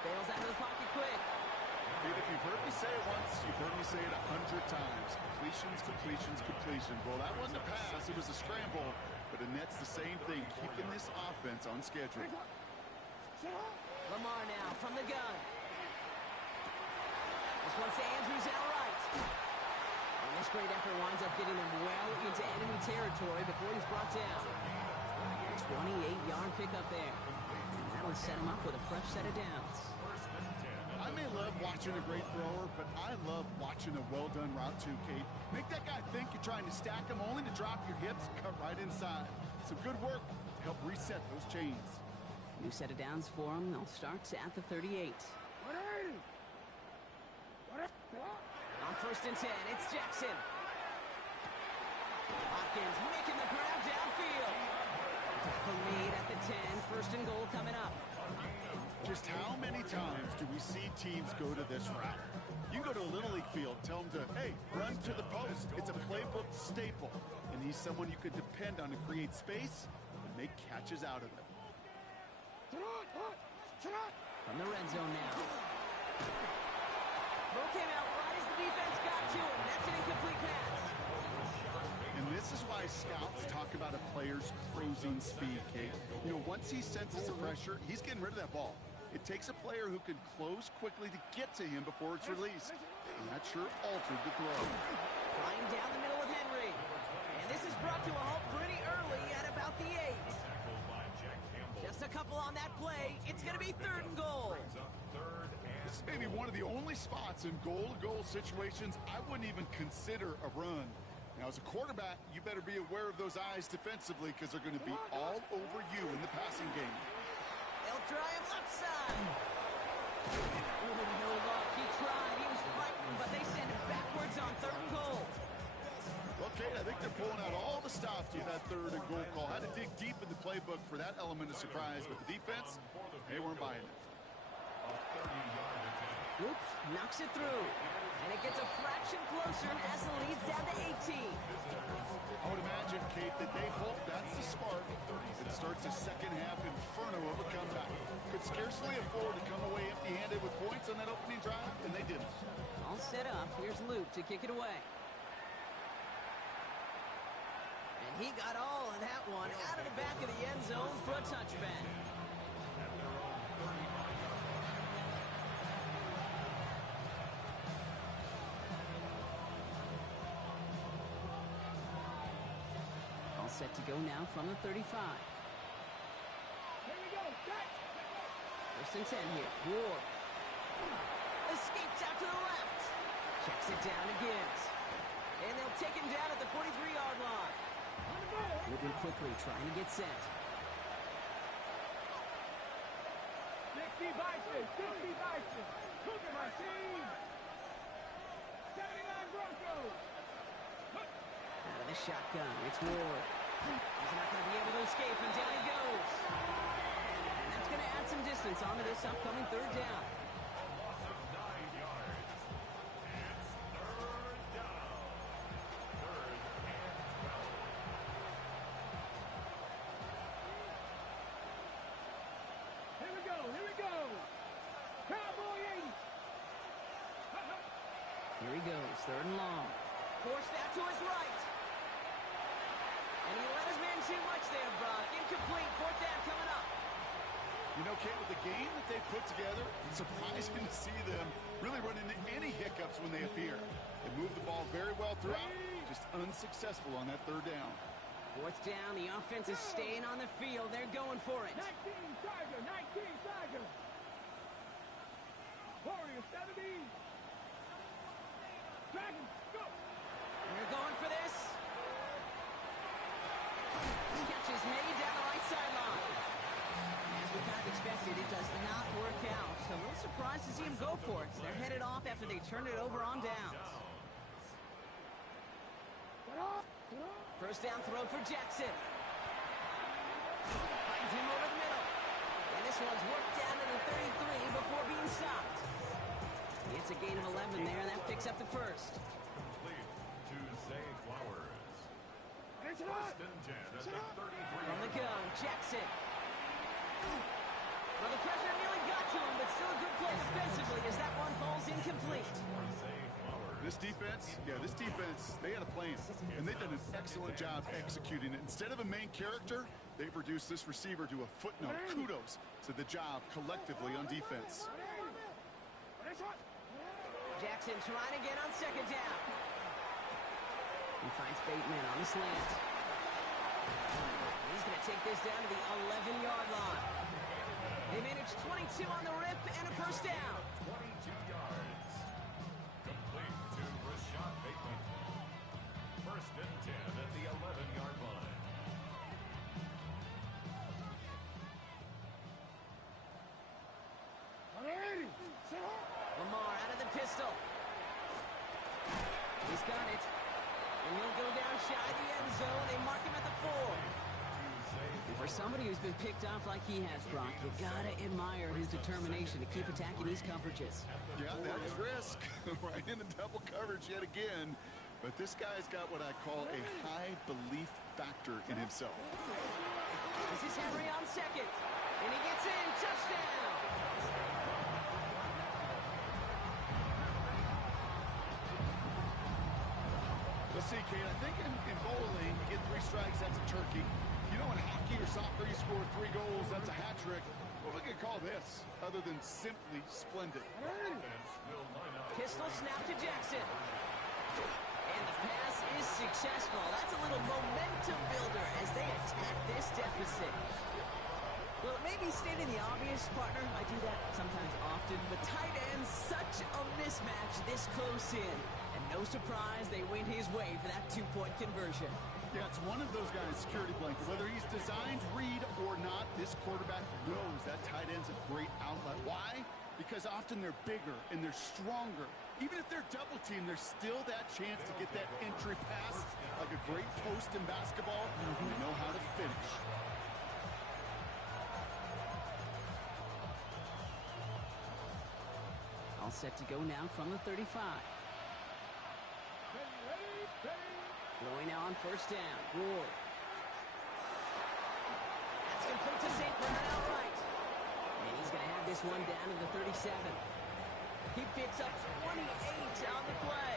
Bails out of the pocket quick. Dude, if you've heard me say it once, you've heard me say it 100 times. Completions. Well, that wasn't a pass, it was a scramble. But Annette's the same thing, keeping this offense on schedule. Lamar now from the gun. This one's to Andrews outright. And this great effort winds up getting them well into enemy territory before he's brought down. 28-yard pickup there. And that'll set him up with a fresh set of downs. I may love watching a great thrower, but I love watching a well-done route too, Kate. Make that guy think you're trying to stack him only to drop your hips, cut right inside. Some good work to help reset those chains. New set of downs for him. They'll start at the 38. On 1st and 10, it's Jackson. Hopkins making the grab downfield. Tackle made at the 10. 1st and goal coming up. Just how many times do we see teams go to this route? You can go to a Little League field, tell them to, hey, run to the post. It's a playbook staple. And he's someone you could depend on to create space and make catches out of it. From the red zone now. Throw came out right as the defense got to him. That's an incomplete pass. And this is why scouts talk about a player's closing speed, Kate. You know, once he senses the pressure, he's getting rid of that ball. It takes a player who can close quickly to get to him before it's released. And that sure altered the throw. Flying down the middle with Henry. And this is brought to a halt pretty early at about the 8. Just a couple on that play. It's going to be 3rd and goal. This may be one of the only spots in goal-to-goal situations I wouldn't even consider a run. Now, as a quarterback, you better be aware of those eyes defensively because they're going to be all over you in the passing game. They'll try him left side. Oh, no luck. He tried. He was fighting, but they send him backwards on 3rd and goal. Well, Kate, I think they're pulling out all the stops with that 3rd and goal call. Had to dig deep in the playbook for that element of surprise, but the defense, they weren't buying it. Oops, knocks it through. And it gets a fraction closer as the lead's down to 18. I would imagine, Kate, that they hope that's the spark that starts a second-half inferno of a comeback. Could scarcely afford to come away empty-handed with points on that opening drive, and they didn't. All set up. Here's Luke to kick it away. And he got all of that one out of the back of the end zone for a touchback. Set to go now from the 35. Here we go. Set. 1st and 10 here. Ward. Escapes out to the left. Checks it down to Gibbs. And they'll take him down at the 43-yard line. Moving quickly, trying to get set. 60 Bison. 60 Bison. Cougar machine. 79 Broncos. Out of the shotgun. It's Ward. He's not going to be able to escape, and down he goes. And that's going to add some distance onto this upcoming 3rd down. Loss of 9 yards. It's 3rd down. 3rd and 12. Here we go. Here we go. Cowboy 80. Here he goes. 3rd and long. Forced that to his right. And he let his man too much there, Brock. Incomplete. 4th down coming up. You know, Kate, with the game that they put together, it's surprising to see them really run into any hiccups when they appear. They move the ball very well throughout, just unsuccessful on that 3rd down. 4th down. The offense is staying on the field. They're going for it. 19 Tiger. 19 Tiger. Warriors 70. Dragons, go. They're going for this. Catch is made down the right sideline. As we kind of expected, it does not work out. So a little surprised to see him go for it. They're headed off after they turned it over on downs. 1st down throw for Jackson. Finds him over the middle. And this one's worked down to the 33 before being stopped. It's a gain of 11 there, and that picks up the 1st. Complete to Zay Flowers. 1st and 10 at the 33. From the gun, Jackson. Well, the pressure nearly got to him, but still a good play defensively as that one falls incomplete. This defense, they had a plan, and they've done an excellent job executing it. Instead of a main character, they've reduced this receiver to a footnote. Kudos to the job collectively on defense. Jackson trying to get on 2nd down. He finds Bateman on the slant. He's going to take this down to the 11-yard line. They managed 22 on the rip and a 1st down. 22 yards. Complete to Rashad Bateman. 1st and 10 at the 11-yard line. Lamar out of the pistol. He's got it. And he'll go down shy of the end zone. They mark him at the 4. To Zay For somebody who's been picked off like he has, Brock, you gotta admire his determination to keep attacking these coverages. Yeah, that is risk. Right in the double coverage yet again. But this guy's got what I call a high belief factor in himself. This is Henry on second. And he gets in. Touchdown! Let's see, Kate. I think in bowling, you get 3 strikes, that's a turkey. You know, in hockey or soccer, you score 3 goals, that's a hat trick. What we could call this, other than simply splendid? Pistol snap to Jackson. And the pass is successful. That's a little momentum builder as they attack this deficit. Well, it may be stating the obvious, partner. I do that sometimes often. But tight ends, such a mismatch this close in. And no surprise, they win his way for that 2-point conversion. Yeah, it's one of those guys, security blanket. Whether he's designed read or not, this quarterback knows that tight end's a great outlet. Why? Because often they're bigger and they're stronger. Even if they're double teamed, there's still that chance to get that entry pass, like a great post in basketball. They know how to finish. All set to go now from the 35. Throwing now on first down. Ward. That's complete to St. Bernard outright. And he's going to have this one down to the 37. He picks up 28 on the play.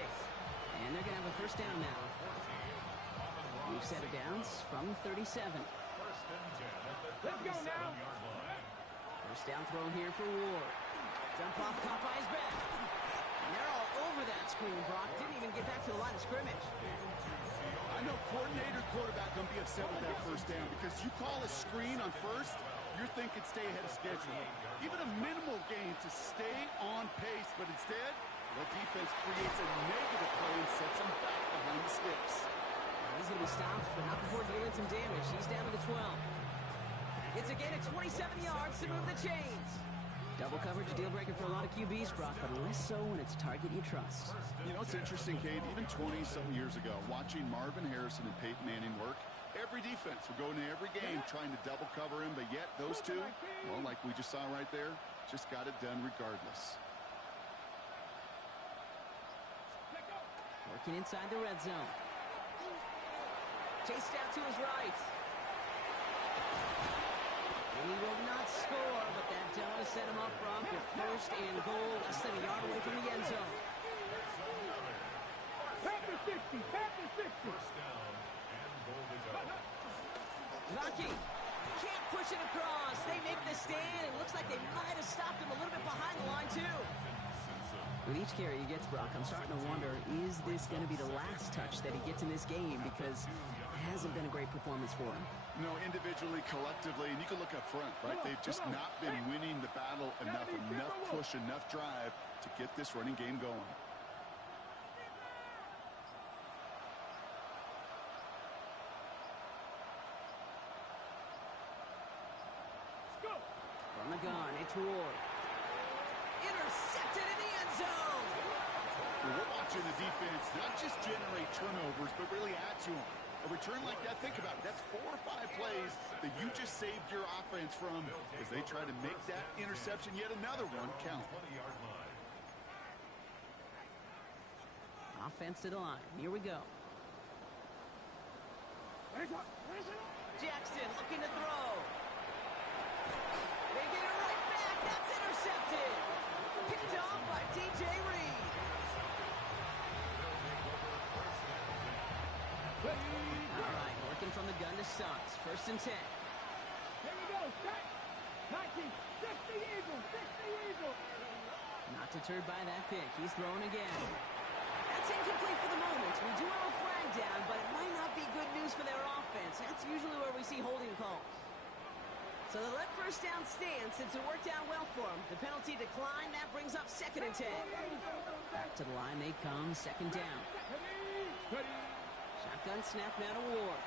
And they're going to have a first down now. New set of downs from the 37. Let's go now. First down throw here for Ward. Jump off, caught by his back. And they're all over that screen, Brock. Didn't even get back to the line of scrimmage. I know coordinator, quarterback going to be upset with that first down because you call a screen on first, you're thinking stay ahead of schedule. Even a minimal gain to stay on pace, but instead, the defense creates a negative play and sets them back behind the sticks. He's going to be stopped, but not before dealing some damage. He's down to the 12. It's again at 27 yards to move the chains. Double coverage, a deal breaker for a lot of QBs, Brock, but less so when it's a target you trust. You know, it's interesting, Kate, even 20-something years ago, watching Marvin Harrison and Peyton Manning work, every defense would go into every game trying to double cover him, but yet those two, well, like we just saw right there, just got it done regardless. Working inside the red zone. Chased out to his right. And he will not score, but that does set him up, Brock, with first and goal, less than a yard away from the end zone. Pass the 60, pass the 60. Rocky can't push it across. They make the stand. It looks like they might have stopped him a little bit behind the line, too. With each carry he gets, Brock, I'm starting to wonder, is this going to be the last touch that he gets in this game? Because it hasn't been a great performance for him. No, individually, collectively, and you can look up front, right? They've just not been winning the battle enough push, enough drive to get this running game going. From the gun, it's Ward. Intercepted in the end zone. Well, we're watching the defense not just generate turnovers, but really add to them. A return like that, think about it. That's 4 or 5 plays that you just saved your offense from as they try to make that interception, yet another one, count. Offense to the line. Here we go. Jackson looking to throw. They get it right back. That's intercepted. Picked off by DJ Reed. All right, working from the gun to Suggs. First and 10. Here we go. Set. 19. 60 Eagles. 60 Eagles. Not deterred by that pick. He's throwing again. That's incomplete for the moment. We do have a flag down, but it might not be good news for their offense. That's usually where we see holding calls. So they let first down stand since it worked out well for them. The penalty declined. That brings up second and 10. Back to the line they come. Second down. Ready. Shotgun snap now to Ward.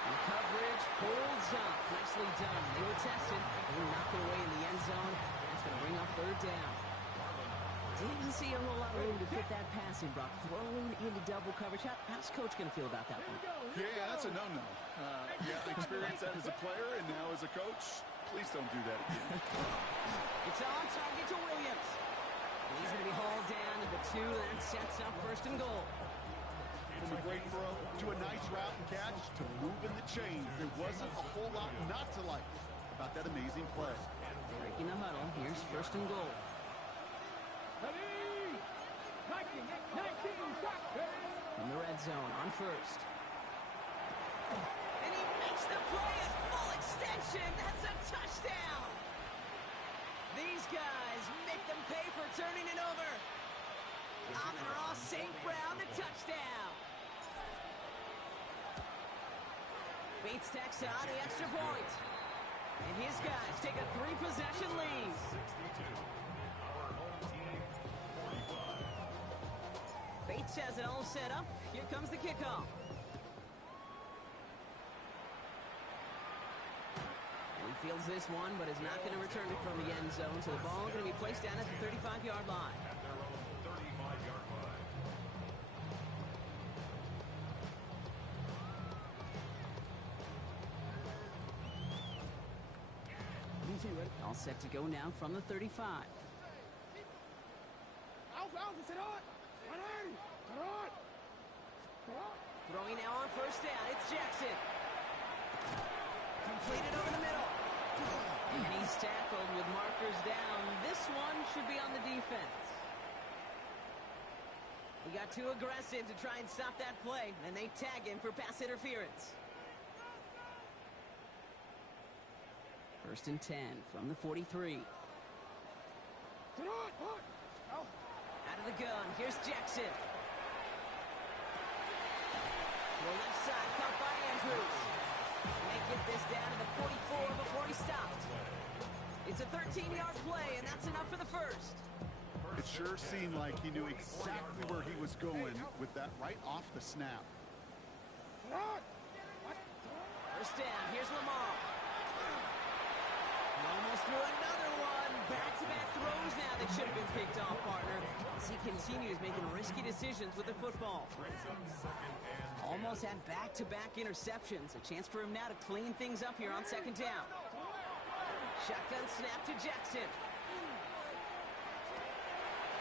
And the coverage holds up. Nicely done. They were tested. They knocked it away in the end zone. That's going to bring up third down. Didn't see a whole lot of room to fit that pass in, Brock. Thrown into double coverage. How's Coach going to feel about that one? Yeah, that's a no-no. Yeah, experienced that as a player and now as a coach. Please don't do that again. It's on target to Williams. And he's going to be hauled down to the 2. That sets up first and goal. From a great throw to a nice route and catch to moving the chains. There wasn't a whole lot not to like about that amazing play. Breaking the huddle. Here's first and goal. In the red zone on first. And he makes the play at full extension. That's a touchdown. These guys make them pay for turning it over. Amon-Ra St. Brown, the touchdown. Bates tacks on the extra point. And his guys take a 3-possession lead. 62. Our home team, 45. Bates has it all set up. Here comes the kickoff. And he fields this one, but is not going to return it from the end zone. So the ball going to be placed down at the 35-yard line. At their own 35-yard line. All set to go now from the 35. Throwing now on first down. It's Jackson. Completed over the middle. And he's tackled with markers down. This one should be on the defense. He got too aggressive to try and stop that play, and they tag him for pass interference. First and 10 from the 43. Out of the gun, here's Jackson. To the left side, caught by Andrews. And they get this down to the 44 before he stopped. It's a 13-yard play, and that's enough for the first. It sure seemed like he knew exactly where he was going with that right off the snap. First down, here's Lamar. He almost threw another one. Back-to-back throws now that should have been picked off, partner, as he continues making risky decisions with the football. Almost had back-to-back interceptions. A chance for him now to clean things up here on second down. Shotgun snap to Jackson.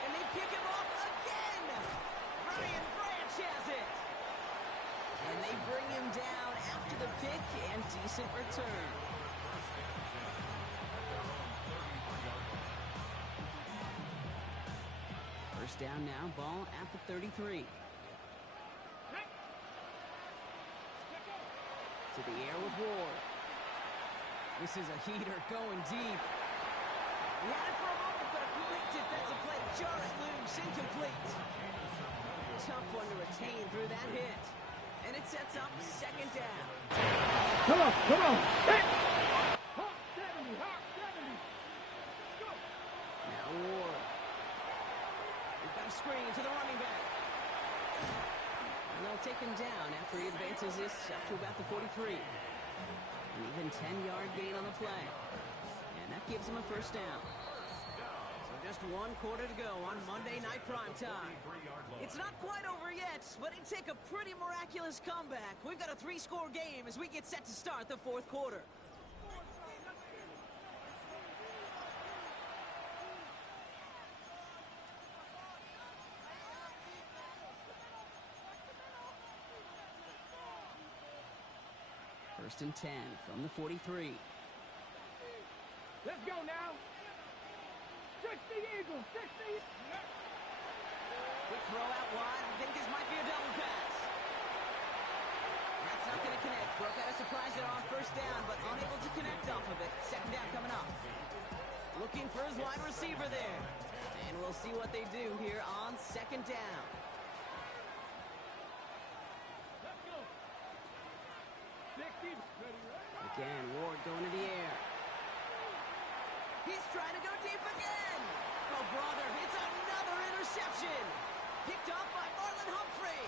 And they pick him off again. Brian Branch has it. And they bring him down after the pick and decent return. First down now, ball at the 33. To the air with Ward. This is a heater going deep. He had it for a moment, but a great defensive play to jar it loose, incomplete. Tough one to retain through that hit. And it sets up second down. Come on, come on. Hey. Hawk 70, Hawk 70. Go. Now Ward. We've got a screen to the running back. And they'll take him down after he advances this up to about the 43. An even 10-yard gain on the play. And that gives him a first down. So just one quarter to go on Monday Night Primetime. It's not quite over yet, but it'd take a pretty miraculous comeback. We've got a 3-score game as we get set to start the fourth quarter. First and 10 from the 43. Let's go now. 60 Eagles, 60. Quick throw out wide. I think this might be a double pass. That's not going to connect. Broke out a surprise there on first down, but unable to connect off of it. Second down coming up. Looking for his wide receiver there. And we'll see what they do here on second down. Let's go. 60. Again, Ward going to the air. He's trying to go deep again. Oh, brother, it's another interception. Picked off by Marlon Humphrey.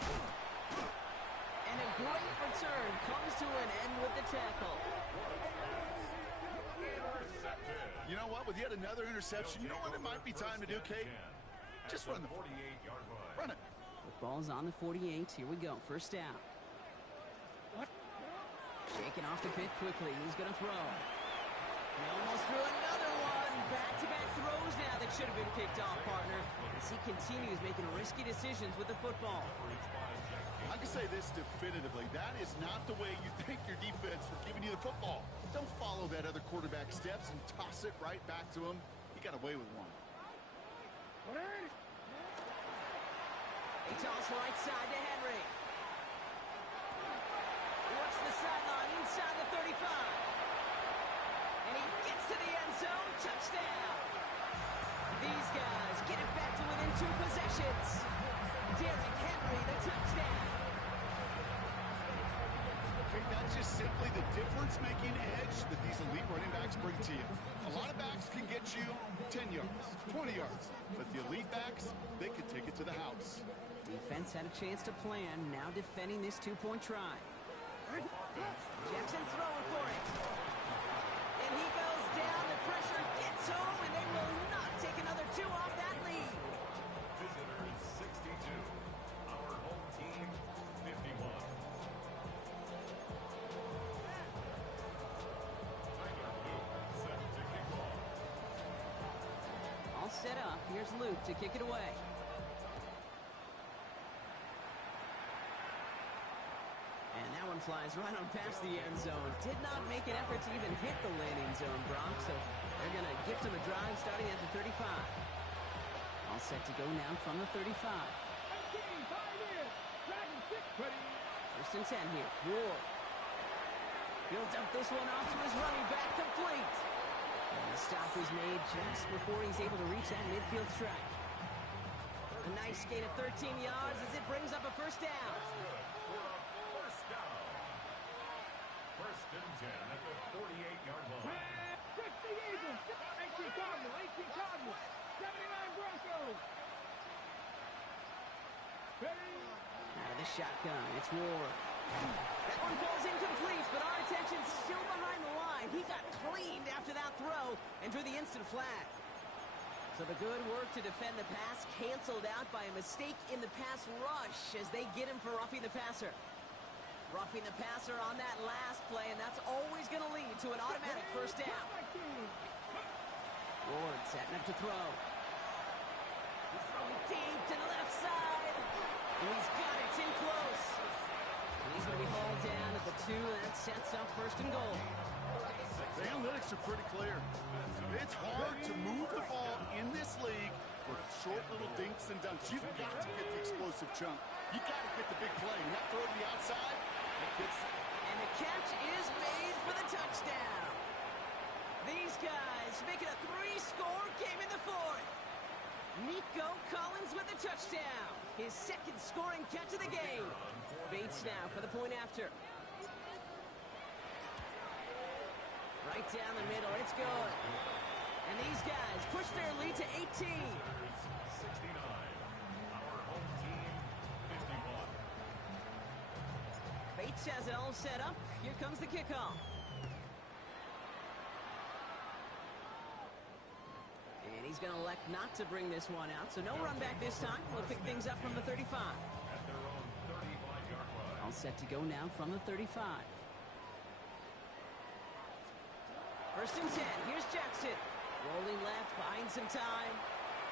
And a great return comes to an end with the tackle. You know what? With yet another interception, you know what it might be time to do, Kate? Just run the 48-yard line. run it. Football's on the 48. Here we go. First down. Shaking off the pit quickly. He's going to throw. He almost threw another one. Back-to-back throws now that should have been picked off, partner. As he continues making risky decisions with the football. I can say this definitively. That is not the way you thank your defense for giving you the football. Don't follow that other quarterback steps and toss it right back to him. He got away with one. They toss right side to Henry. Works the sideline inside the 35. And he gets to the end zone. Touchdown. These guys get it back to within 2 possessions. Derrick Henry, the touchdown. Okay, that's just simply the difference-making edge that these elite running backs bring to you. A lot of backs can get you 10 yards, 20 yards, but the elite backs, they can take it to the house. Defense had a chance to plan, now defending this 2-point try. Jackson throwing for it. And he goes down, the pressure gets home, and they will not take another 2 off that lead. Visitors 62. Our home team 51. Tyler Luke set to kick off. All set up, here's Luke to kick it away. And that one flies right on past the end zone. Did not make an effort to even hit the landing zone, Brock, so they're going to gift him a drive starting at the 35. All set to go now from the 35. 18, 5 in. Dragon 6, ready. First and 10 here. Ward. He'll dump this one off to his running back, complete. And the stop was made just before he's able to reach that midfield strike. A nice gain of 13 yards as it brings up a first down. First down. First and 10 at the 48-yard line. 60 Eagles. 18 Cardinals. 18 Cardinals. 79 Broncos. Ready. Out of the shotgun, it's Ward. That one falls incomplete, but our attention's still behind the line. He got cleaned after that throw and drew the instant flag. So the good work to defend the pass canceled out by a mistake in the pass rush as they get him for roughing the passer. Roughing the passer on that last play, and that's always going to lead to an automatic first down. Ward setting up to throw. He's throwing deep to the left side. And he's got it. It's in close. And he's going to be hauled down at the 2, and that sets up first and goal. The analytics are pretty clear. It's hard to move the ball in this league with short little dinks and dunks. You've got to get the explosive chunk. You got to get the big play. And that throw to the outside, that gets... And the catch is made for the touchdown. These guys make it a 3-score game in the 4th. Nico Collins with the touchdown. His second scoring catch of the game. Bates now for the point after. Right down the middle, it's good. And these guys push their lead to 18. 69. Our home team 51. Bates has it all set up. Here comes the kickoff. And he's going to elect not to bring this one out, so no run back this time. We'll pick things up from the 35. At their own 35-yard line. All set to go now from the 35. First and 10. Here's Jackson. Rolling left, buying some time.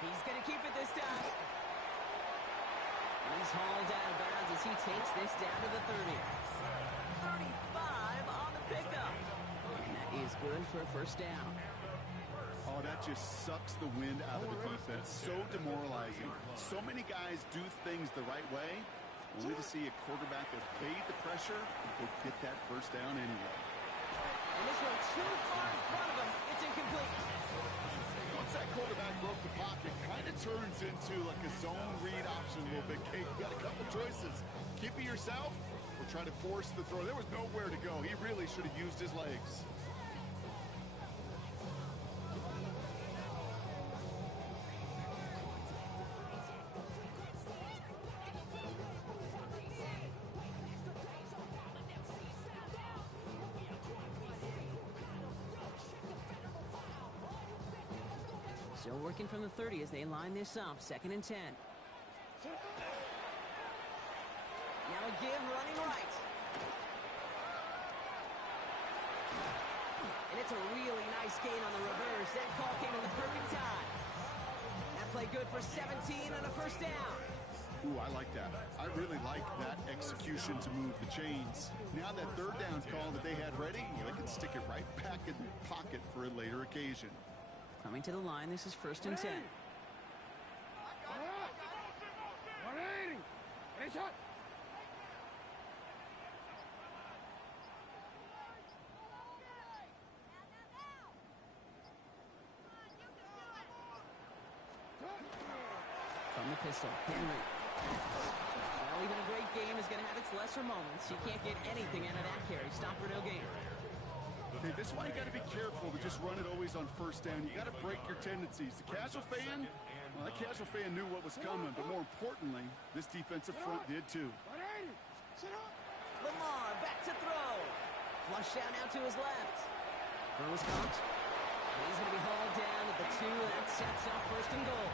He's going to keep it this time. And he's hauled out of bounds as he takes this down to the 30. 35 on the pickup. And that is good for a first down. Oh, that just sucks the wind out of the defense. So demoralizing. So many guys do things the right way, only to see a quarterback evade the pressure and get that first down anyway. And this one too far in front of him. It's incomplete. Once that quarterback broke the pocket, kind of turns into like a zone read option a little bit. Kate, you got a couple choices. Keep it yourself or try to force the throw. There was nowhere to go. He really should have used his legs. Still working from the 30 as they line this up, 2nd and 10. Now a give running right. And it's a really nice gain on the reverse. That call came in the perfect time. That play good for 17 and a first down. Ooh, I like that. I really like that execution to move the chains. Now that 3rd down call that they had ready, they can stick it right back in their pocket for a later occasion. Coming to the line, this is 1st and 10. 180. Hey, shot. From the pistol, Henry. Well, even a great game is going to have its lesser moments. You can't get anything out of that carry. Stop for no gain. Okay, this is why you got to be careful to just run it always on 1st down. You got to break your tendencies. The casual fan, well, that casual fan knew what was coming, but more importantly, this defensive front did too. 180. Sit up. Lamar back to throw. Flush down out to his left. Throw is caught. And he's going to be hauled down at the 2. That sets up 1st and goal.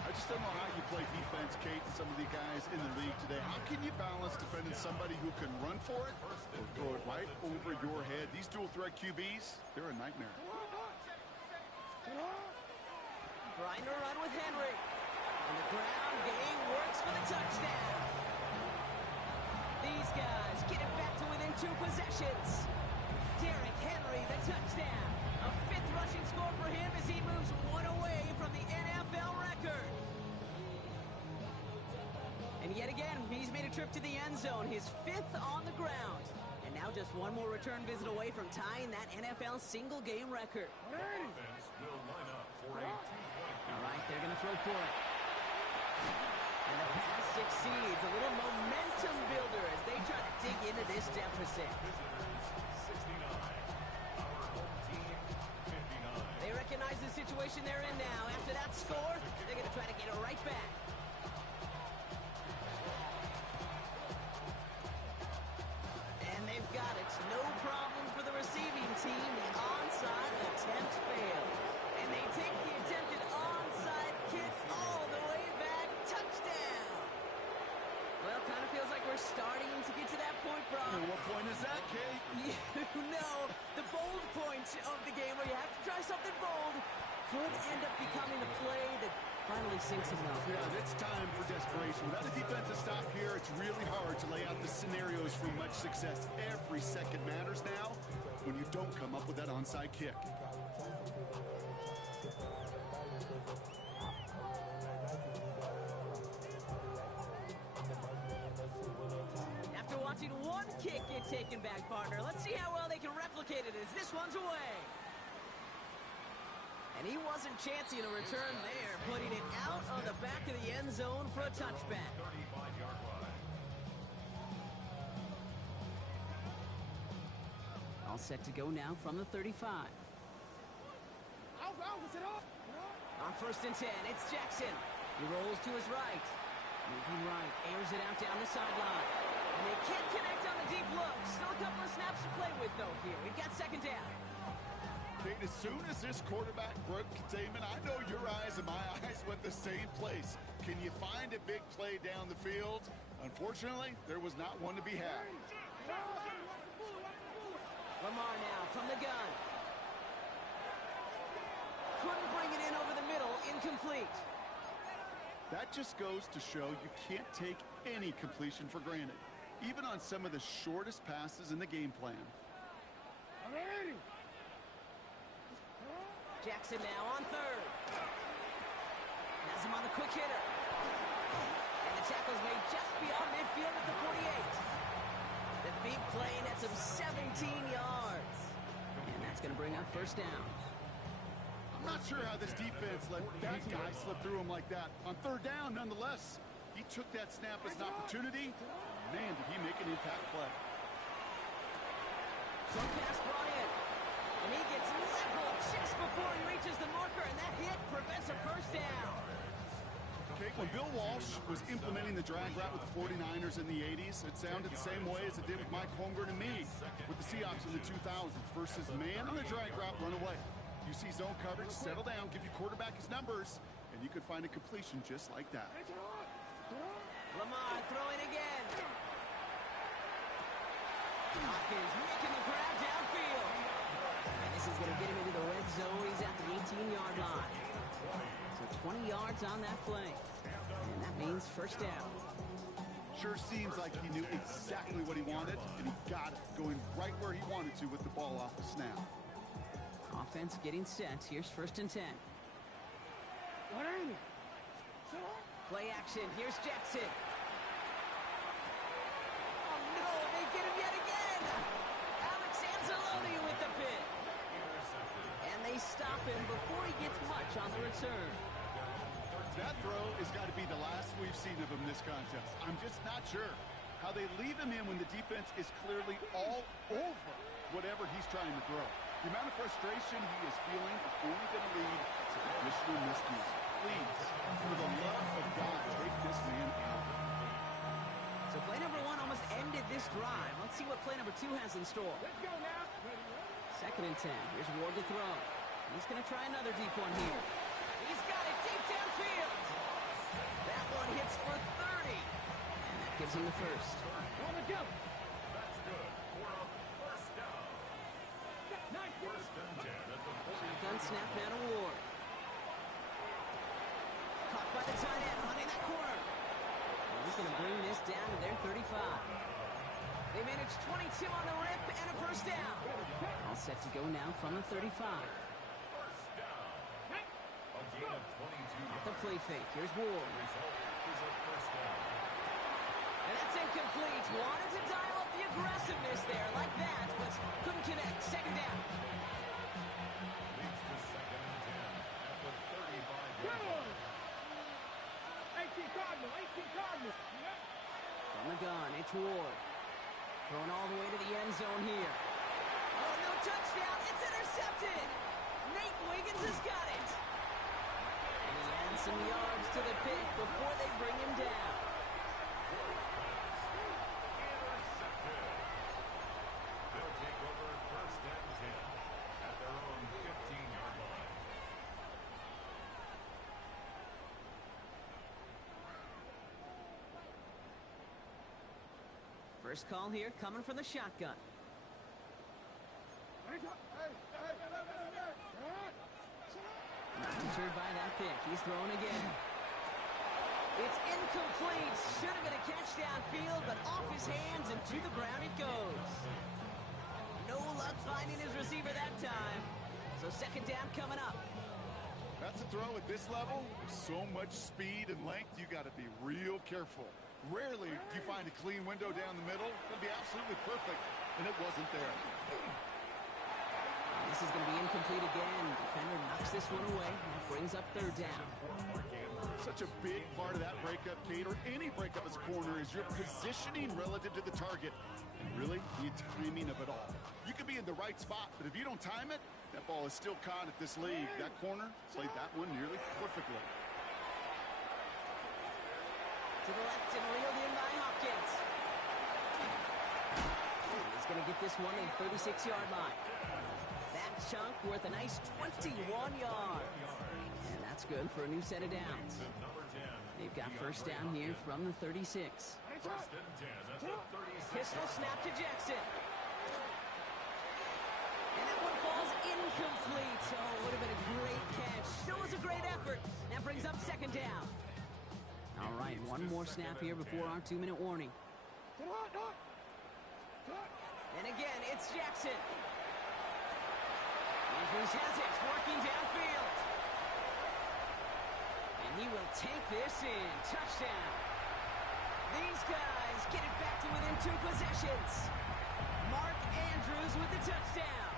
I just don't know how you play defense, Kate, and some of the guys in the league today. How can you balance defending somebody who can run for it or throw it right over your head? These dual threat QBs, they're a nightmare. Trying to run with Henry. And the ground game works for the touchdown. These guys get it back to within 2 possessions. Derrick Henry, the touchdown. A 5th rushing score for him as he moves 1 away from the NFL record. And yet again, he's made a trip to the end zone, his 5th on the ground. And now just 1 more return visit away from tying that NFL single-game record. Offense will line up for a 2-point. All right, they're going to throw for it. And the pass succeeds. A little momentum builder as they try to dig into this deficit. Visitors 69. Our home team 59. They recognize the situation they're in now. After that score, they're going to try to get it right back. And they've got it. No problem for the receiving team. The onside attempt failed. And they take the attempted onside kick all the way back. Touchdown! Well, kind of feels like we're starting to get to that point, Brock. And what point is that, Kate? You know, the bold point of the game where you have to try something bold could end up becoming a play that finally sinks him up. Yeah, it's time for desperation. Without a defensive stop here, it's really hard to lay out the scenarios for much success. Every second matters now when you don't come up with that onside kick. After watching one kick get taken back, partner, let's see how well they can replicate it as this one's away. And he wasn't chancing a return there, putting it out on the back of the end zone for a touchback. 35-yard line. All set to go now from the 35. Alpha, sit up. On 1st and 10, it's Jackson. He rolls to his right. Moving right, airs it out down the sideline. And they can't connect on the deep look. Still a couple of snaps to play with, though, here. We've got 2nd down. Kate, as soon as this quarterback broke containment, I know your eyes and my eyes went the same place. Can you find a big play down the field? Unfortunately, there was not one to be had. Lamar now from the gun. Couldn't bring it in over the middle. Incomplete. That just goes to show you can't take any completion for granted, even on some of the shortest passes in the game plan. 180. Jackson now on 3rd. Has him on the quick hitter. And the tackle's made just beyond midfield at the 48. The big play nets him 17 yards. And that's going to bring up 1st down. I'm not sure how this defense let that guy slip through him like that. On 3rd down, nonetheless, he took that snap as an opportunity. Man, did he make an impact play. Some pass brought in. And he gets leveled just before he reaches the marker, and that hit prevents a 1st down. Okay, when Bill Walsh was implementing the drag route with the 49ers in the 80s, it sounded the same way as it did with Mike Holmgren and me with the Seahawks in the 2000s versus man on the drag route, run away. You see zone coverage, settle down, give your quarterback his numbers, and you could find a completion just like that. Lamar throwing again. Hopkins making the grab downfield. And this is going to get him into the red zone. He's at the 18-yard line. So 20 yards on that play. And that means first down. Sure seems like he knew exactly what he wanted, and he got it, going right where he wanted to with the ball off the snap. Offense getting set. Here's first and 10. What are you? Play action. Here's Jackson. Oh, no. They get him yet again. Alex Anzalone with the pick. And they stop him before he gets much on the return. That throw has got to be the last we've seen of him this contest. I'm just not sure how they leave him in when the defense is clearly all over whatever he's trying to throw. The amount of frustration he is feeling is only going to lead to additional miscues. Please, for the love of God, take this man out. So play number 1 almost ended this drive. Let's see what play number 2 has in store. Let's go now. Second and 10. Here's Ward to throw. He's going to try another deep one here. He's got it deep downfield. That one hits for 30. And that gives him the first. On the jump. That's good for a first down. Nice. First and 10 at the 40. Shotgun snap now to Ward. Caught by the tight end, hunting that corner. And he's going to bring this down to their 35. They managed 22 on the rip and a first down. All set to go now from the 35. First down. A gain of 22 Off the play fake, here's Ward. Result is a first down. And that's incomplete. Wanted to dial up the aggressiveness there like that, but couldn't connect. Second down. Leads to second and 10 at the 35-yard line. 18 Cardinal. From the gun, it's Ward. Thrown all the way to the end zone here. Oh, no touchdown. It's intercepted. Nate Wiggins has got it. And he adds some yards to the pick before they bring him down. Intercepted. They'll take over first and 10 at their own 15-yard line. First call here coming from the shotgun. Not deterred by that pick. He's throwing again. It's incomplete. Should have been a catch downfield, but off his hands and to the ground it goes. No luck finding his receiver that time. So second down coming up. That's a throw at this level. With so much speed and length, you got to be real careful. Rarely do you find a clean window down the middle. It'll be absolutely perfect, and it wasn't there. This is going to be incomplete again. Defender knocks this one away. That brings up third down. Such a big part of that breakup, Kate, or any breakup as a corner, is your positioning relative to the target. And really, the timing of it all. You can be in the right spot, but if you don't time it, that ball is still caught at this league. That corner played that one nearly perfectly. To the left and reeled in by Hopkins. And he's going to get this one in 36-yard line. That chunk worth a nice 21 yards. And that's good for a new set of downs. They've got first down here from the 36. First and 10 at the 36. Pistol snap to Jackson. And that one falls incomplete. Oh, it would have been a great catch. Still was a great effort. That brings up second down. All right, one more snap here before our 2-minute warning. And again, it's Jackson. Andrews has it, working downfield. And he will take this in. Touchdown. These guys get it back to within 2 possessions. Mark Andrews with the touchdown.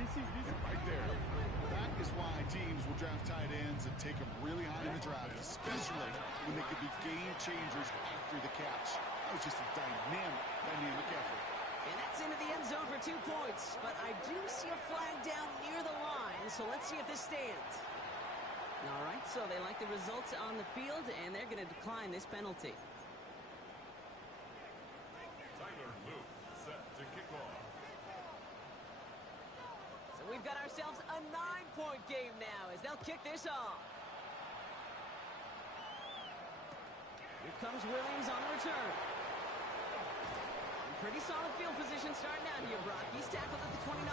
Right there. That is why teams will draft tight ends and take them really high in the draft, especially when they could be game changers after the catch. That was just a dynamic effort. And that's into the end zone for 2 points. But I do see a flag down near the line, so let's see if this stands. All right, so they like the results on the field, and they're going to decline this penalty. We've this off. Here comes Williams on the return. Pretty solid field position starting out here, Brock. He's tackled at the 29.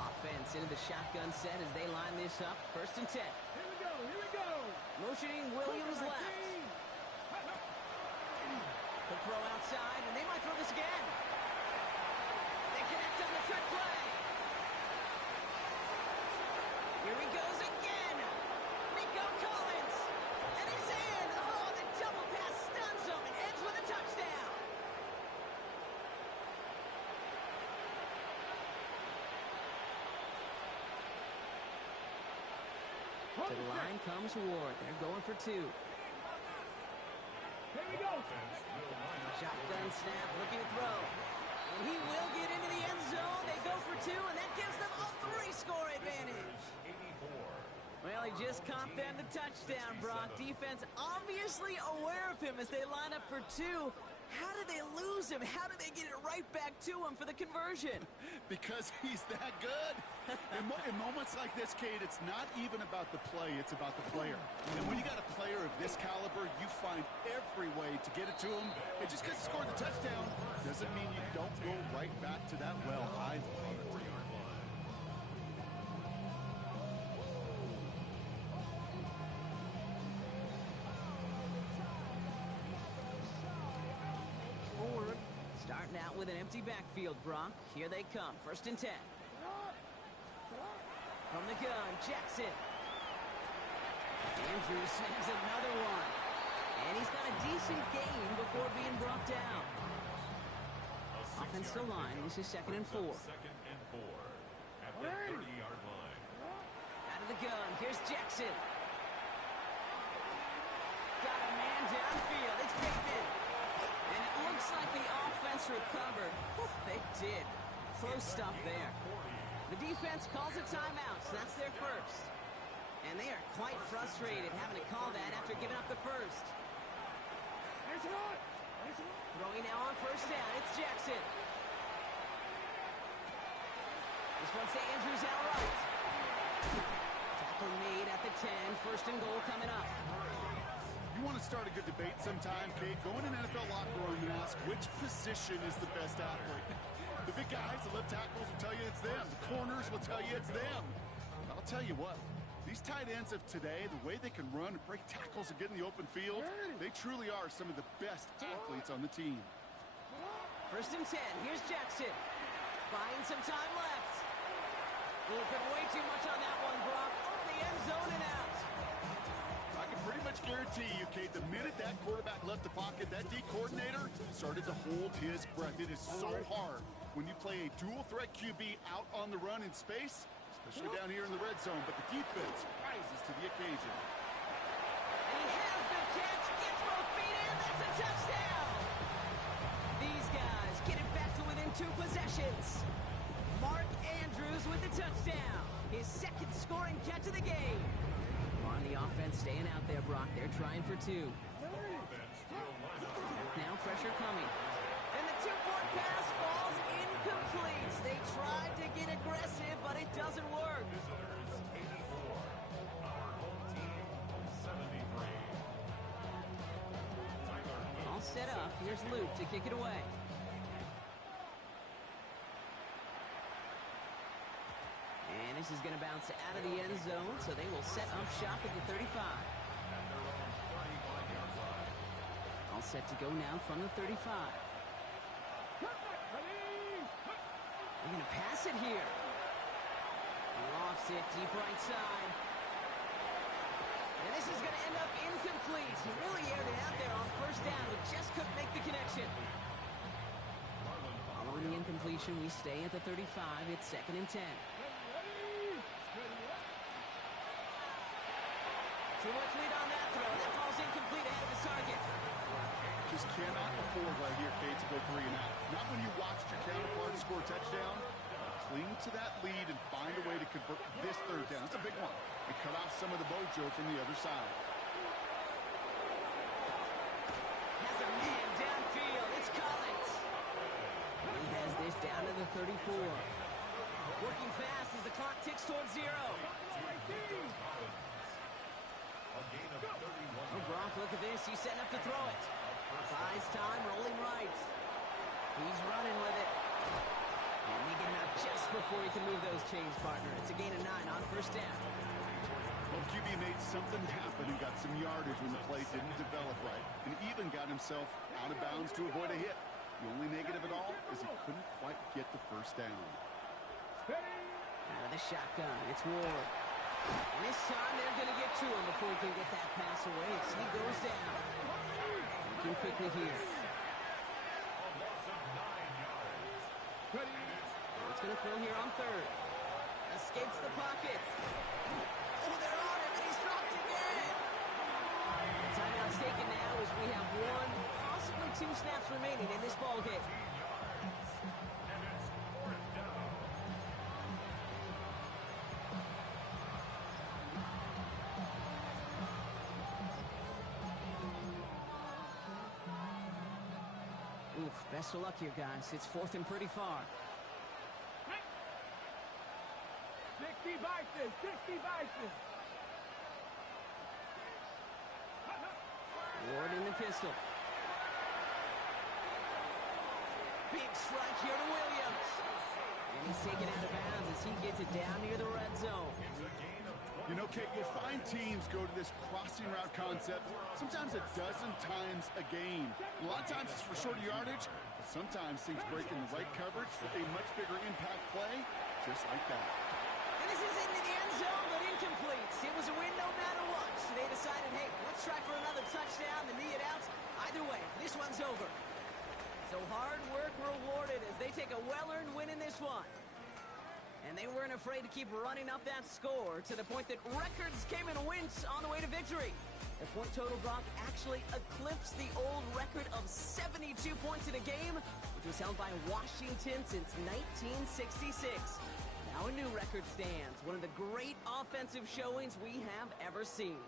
Offense into the shotgun set as they line this up. 1st and 10. Here we go. Motioning Williams left. The throw outside, and they might throw this again. They connect on the trick play. Here he goes again. Nico Collins. And he's in. Oh, the double pass stuns him and ends with a touchdown. To the line comes Ward. They're going for 2. Here we go. Shotgun snap, looking to throw. And he will get into the end zone. They go for 2, and that gives them a 3-score advantage. Well, he just caught them the touchdown, Brock. Defense obviously aware of him as they line up for 2. How did they lose him? How did they get it right back to him for the conversion? Because he's that good. In moments like this, Kate, it's not even about the play, it's about the player. And when you got a player of this caliber, you find every way to get it to him. And just because he scored the touchdown doesn't mean you don't go right back to that well. I love it. Starting out with an empty backfield, Brock. Here they come. 1st and 10. From the gun, Jackson. Andrews snags another one. And he's got a decent gain before being brought down. Offensive line. This is 2nd and 4. 2nd and 4 at the 30-yard line. Out of the gun. Here's Jackson. Got a man downfield. It's Bateman. And it looks like the offense recovered. They did. Close stuff there. The defense calls a timeout, so that's their first. And they are quite frustrated having to call that after giving up the first. Throwing now on 1st down, it's Jackson. This one's to Andrews outright. Tackle made at the 10, 1st and goal coming up. You want to start a good debate sometime, Kate? Go in an NFL locker room and ask which position is the best athlete. The big guys, the left tackles will tell you it's them. The corners will tell you it's them. But I'll tell you what, these tight ends of today, the way they can run and break tackles and get in the open field, they truly are some of the best athletes on the team. 1st and 10, here's Jackson. Buying some time left. Looking way too much on that one, Brock. Over the end zone and out. I can pretty much guarantee you, Kate, the minute that quarterback left the pocket, that D coordinator started to hold his breath. It is so hard when you play a dual-threat QB out on the run in space, especially down here in the red zone, but the defense rises to the occasion. And he has the catch, gets both feet in, that's a touchdown! These guys get it back to within 2 possessions. Mark Andrews with the touchdown, his 2nd scoring catch of the game. On the offense staying out there, Brock. They're trying for 2. Now pressure coming. And the 2-point pass falls incomplete. They tried to get aggressive, but it doesn't work. All set up. Here's Luke to kick it away. And this is going to bounce out of the end zone, so they will set up shop at the 35. All set to go now from the 35. They're going to pass it here. Lofts it deep right side. And this is going to end up incomplete. He really aired it out there on 1st down, but just couldn't make the connection. Following the incompletion, we stay at the 35. It's 2nd and 10. Too much lead on that throw. That falls incomplete ahead of his target. Just cannot afford right here, Kate, to go 3 and out. Not when you watched your counterpart score a touchdown. Cling to that lead and find a way to convert this 3rd down. It's a big one. And cut off some of the mojo from the other side. Has a man downfield. It's Collins. He has this towards 0. Oh, Brock, look at this. He's setting up to throw it. Buys time, rolling right. He's running with it. And they get him out just before he can move those chains, partner. It's a gain of 9 on first down. Well, QB made something happen and got some yardage when the play didn't develop right, and even got himself out of bounds to avoid a hit. The only negative at all is he couldn't quite get the first down. Out of the shotgun, it's Ward. And this time they're going to get to him before he can get that pass away as he goes down. Looking quickly here. It's going to throw here on 3rd. Escapes the pocket. Oh, they're on him, and he's dropped again. The timeout's taken now as we have 1, possibly 2 snaps remaining in this ball game. Oof, best of luck here, guys. It's 4th and pretty far. 60 Bison, 60 Bison. Ward in the pistol. Big strike here to Williams. And he's taken out of bounds as he gets it down near the red zone. You know, Kate, you'll find teams go to this crossing route concept sometimes a dozen times a game. A lot of times it's for shorter yardage, but sometimes things break in the right coverage for a much bigger impact play, just like that. And this is into the end zone, but incomplete. It was a win no matter what. So they decided, hey, let's try for another touchdown, the knee it out. Either way, this one's over. So hard work rewarded as they take a well-earned win in this one. And they weren't afraid to keep running up that score to the point that records came in wince on the way to victory. The point total, Brock, actually eclipsed the old record of 72 points in a game, which was held by Washington since 1966. Now a new record stands, one of the great offensive showings we have ever seen.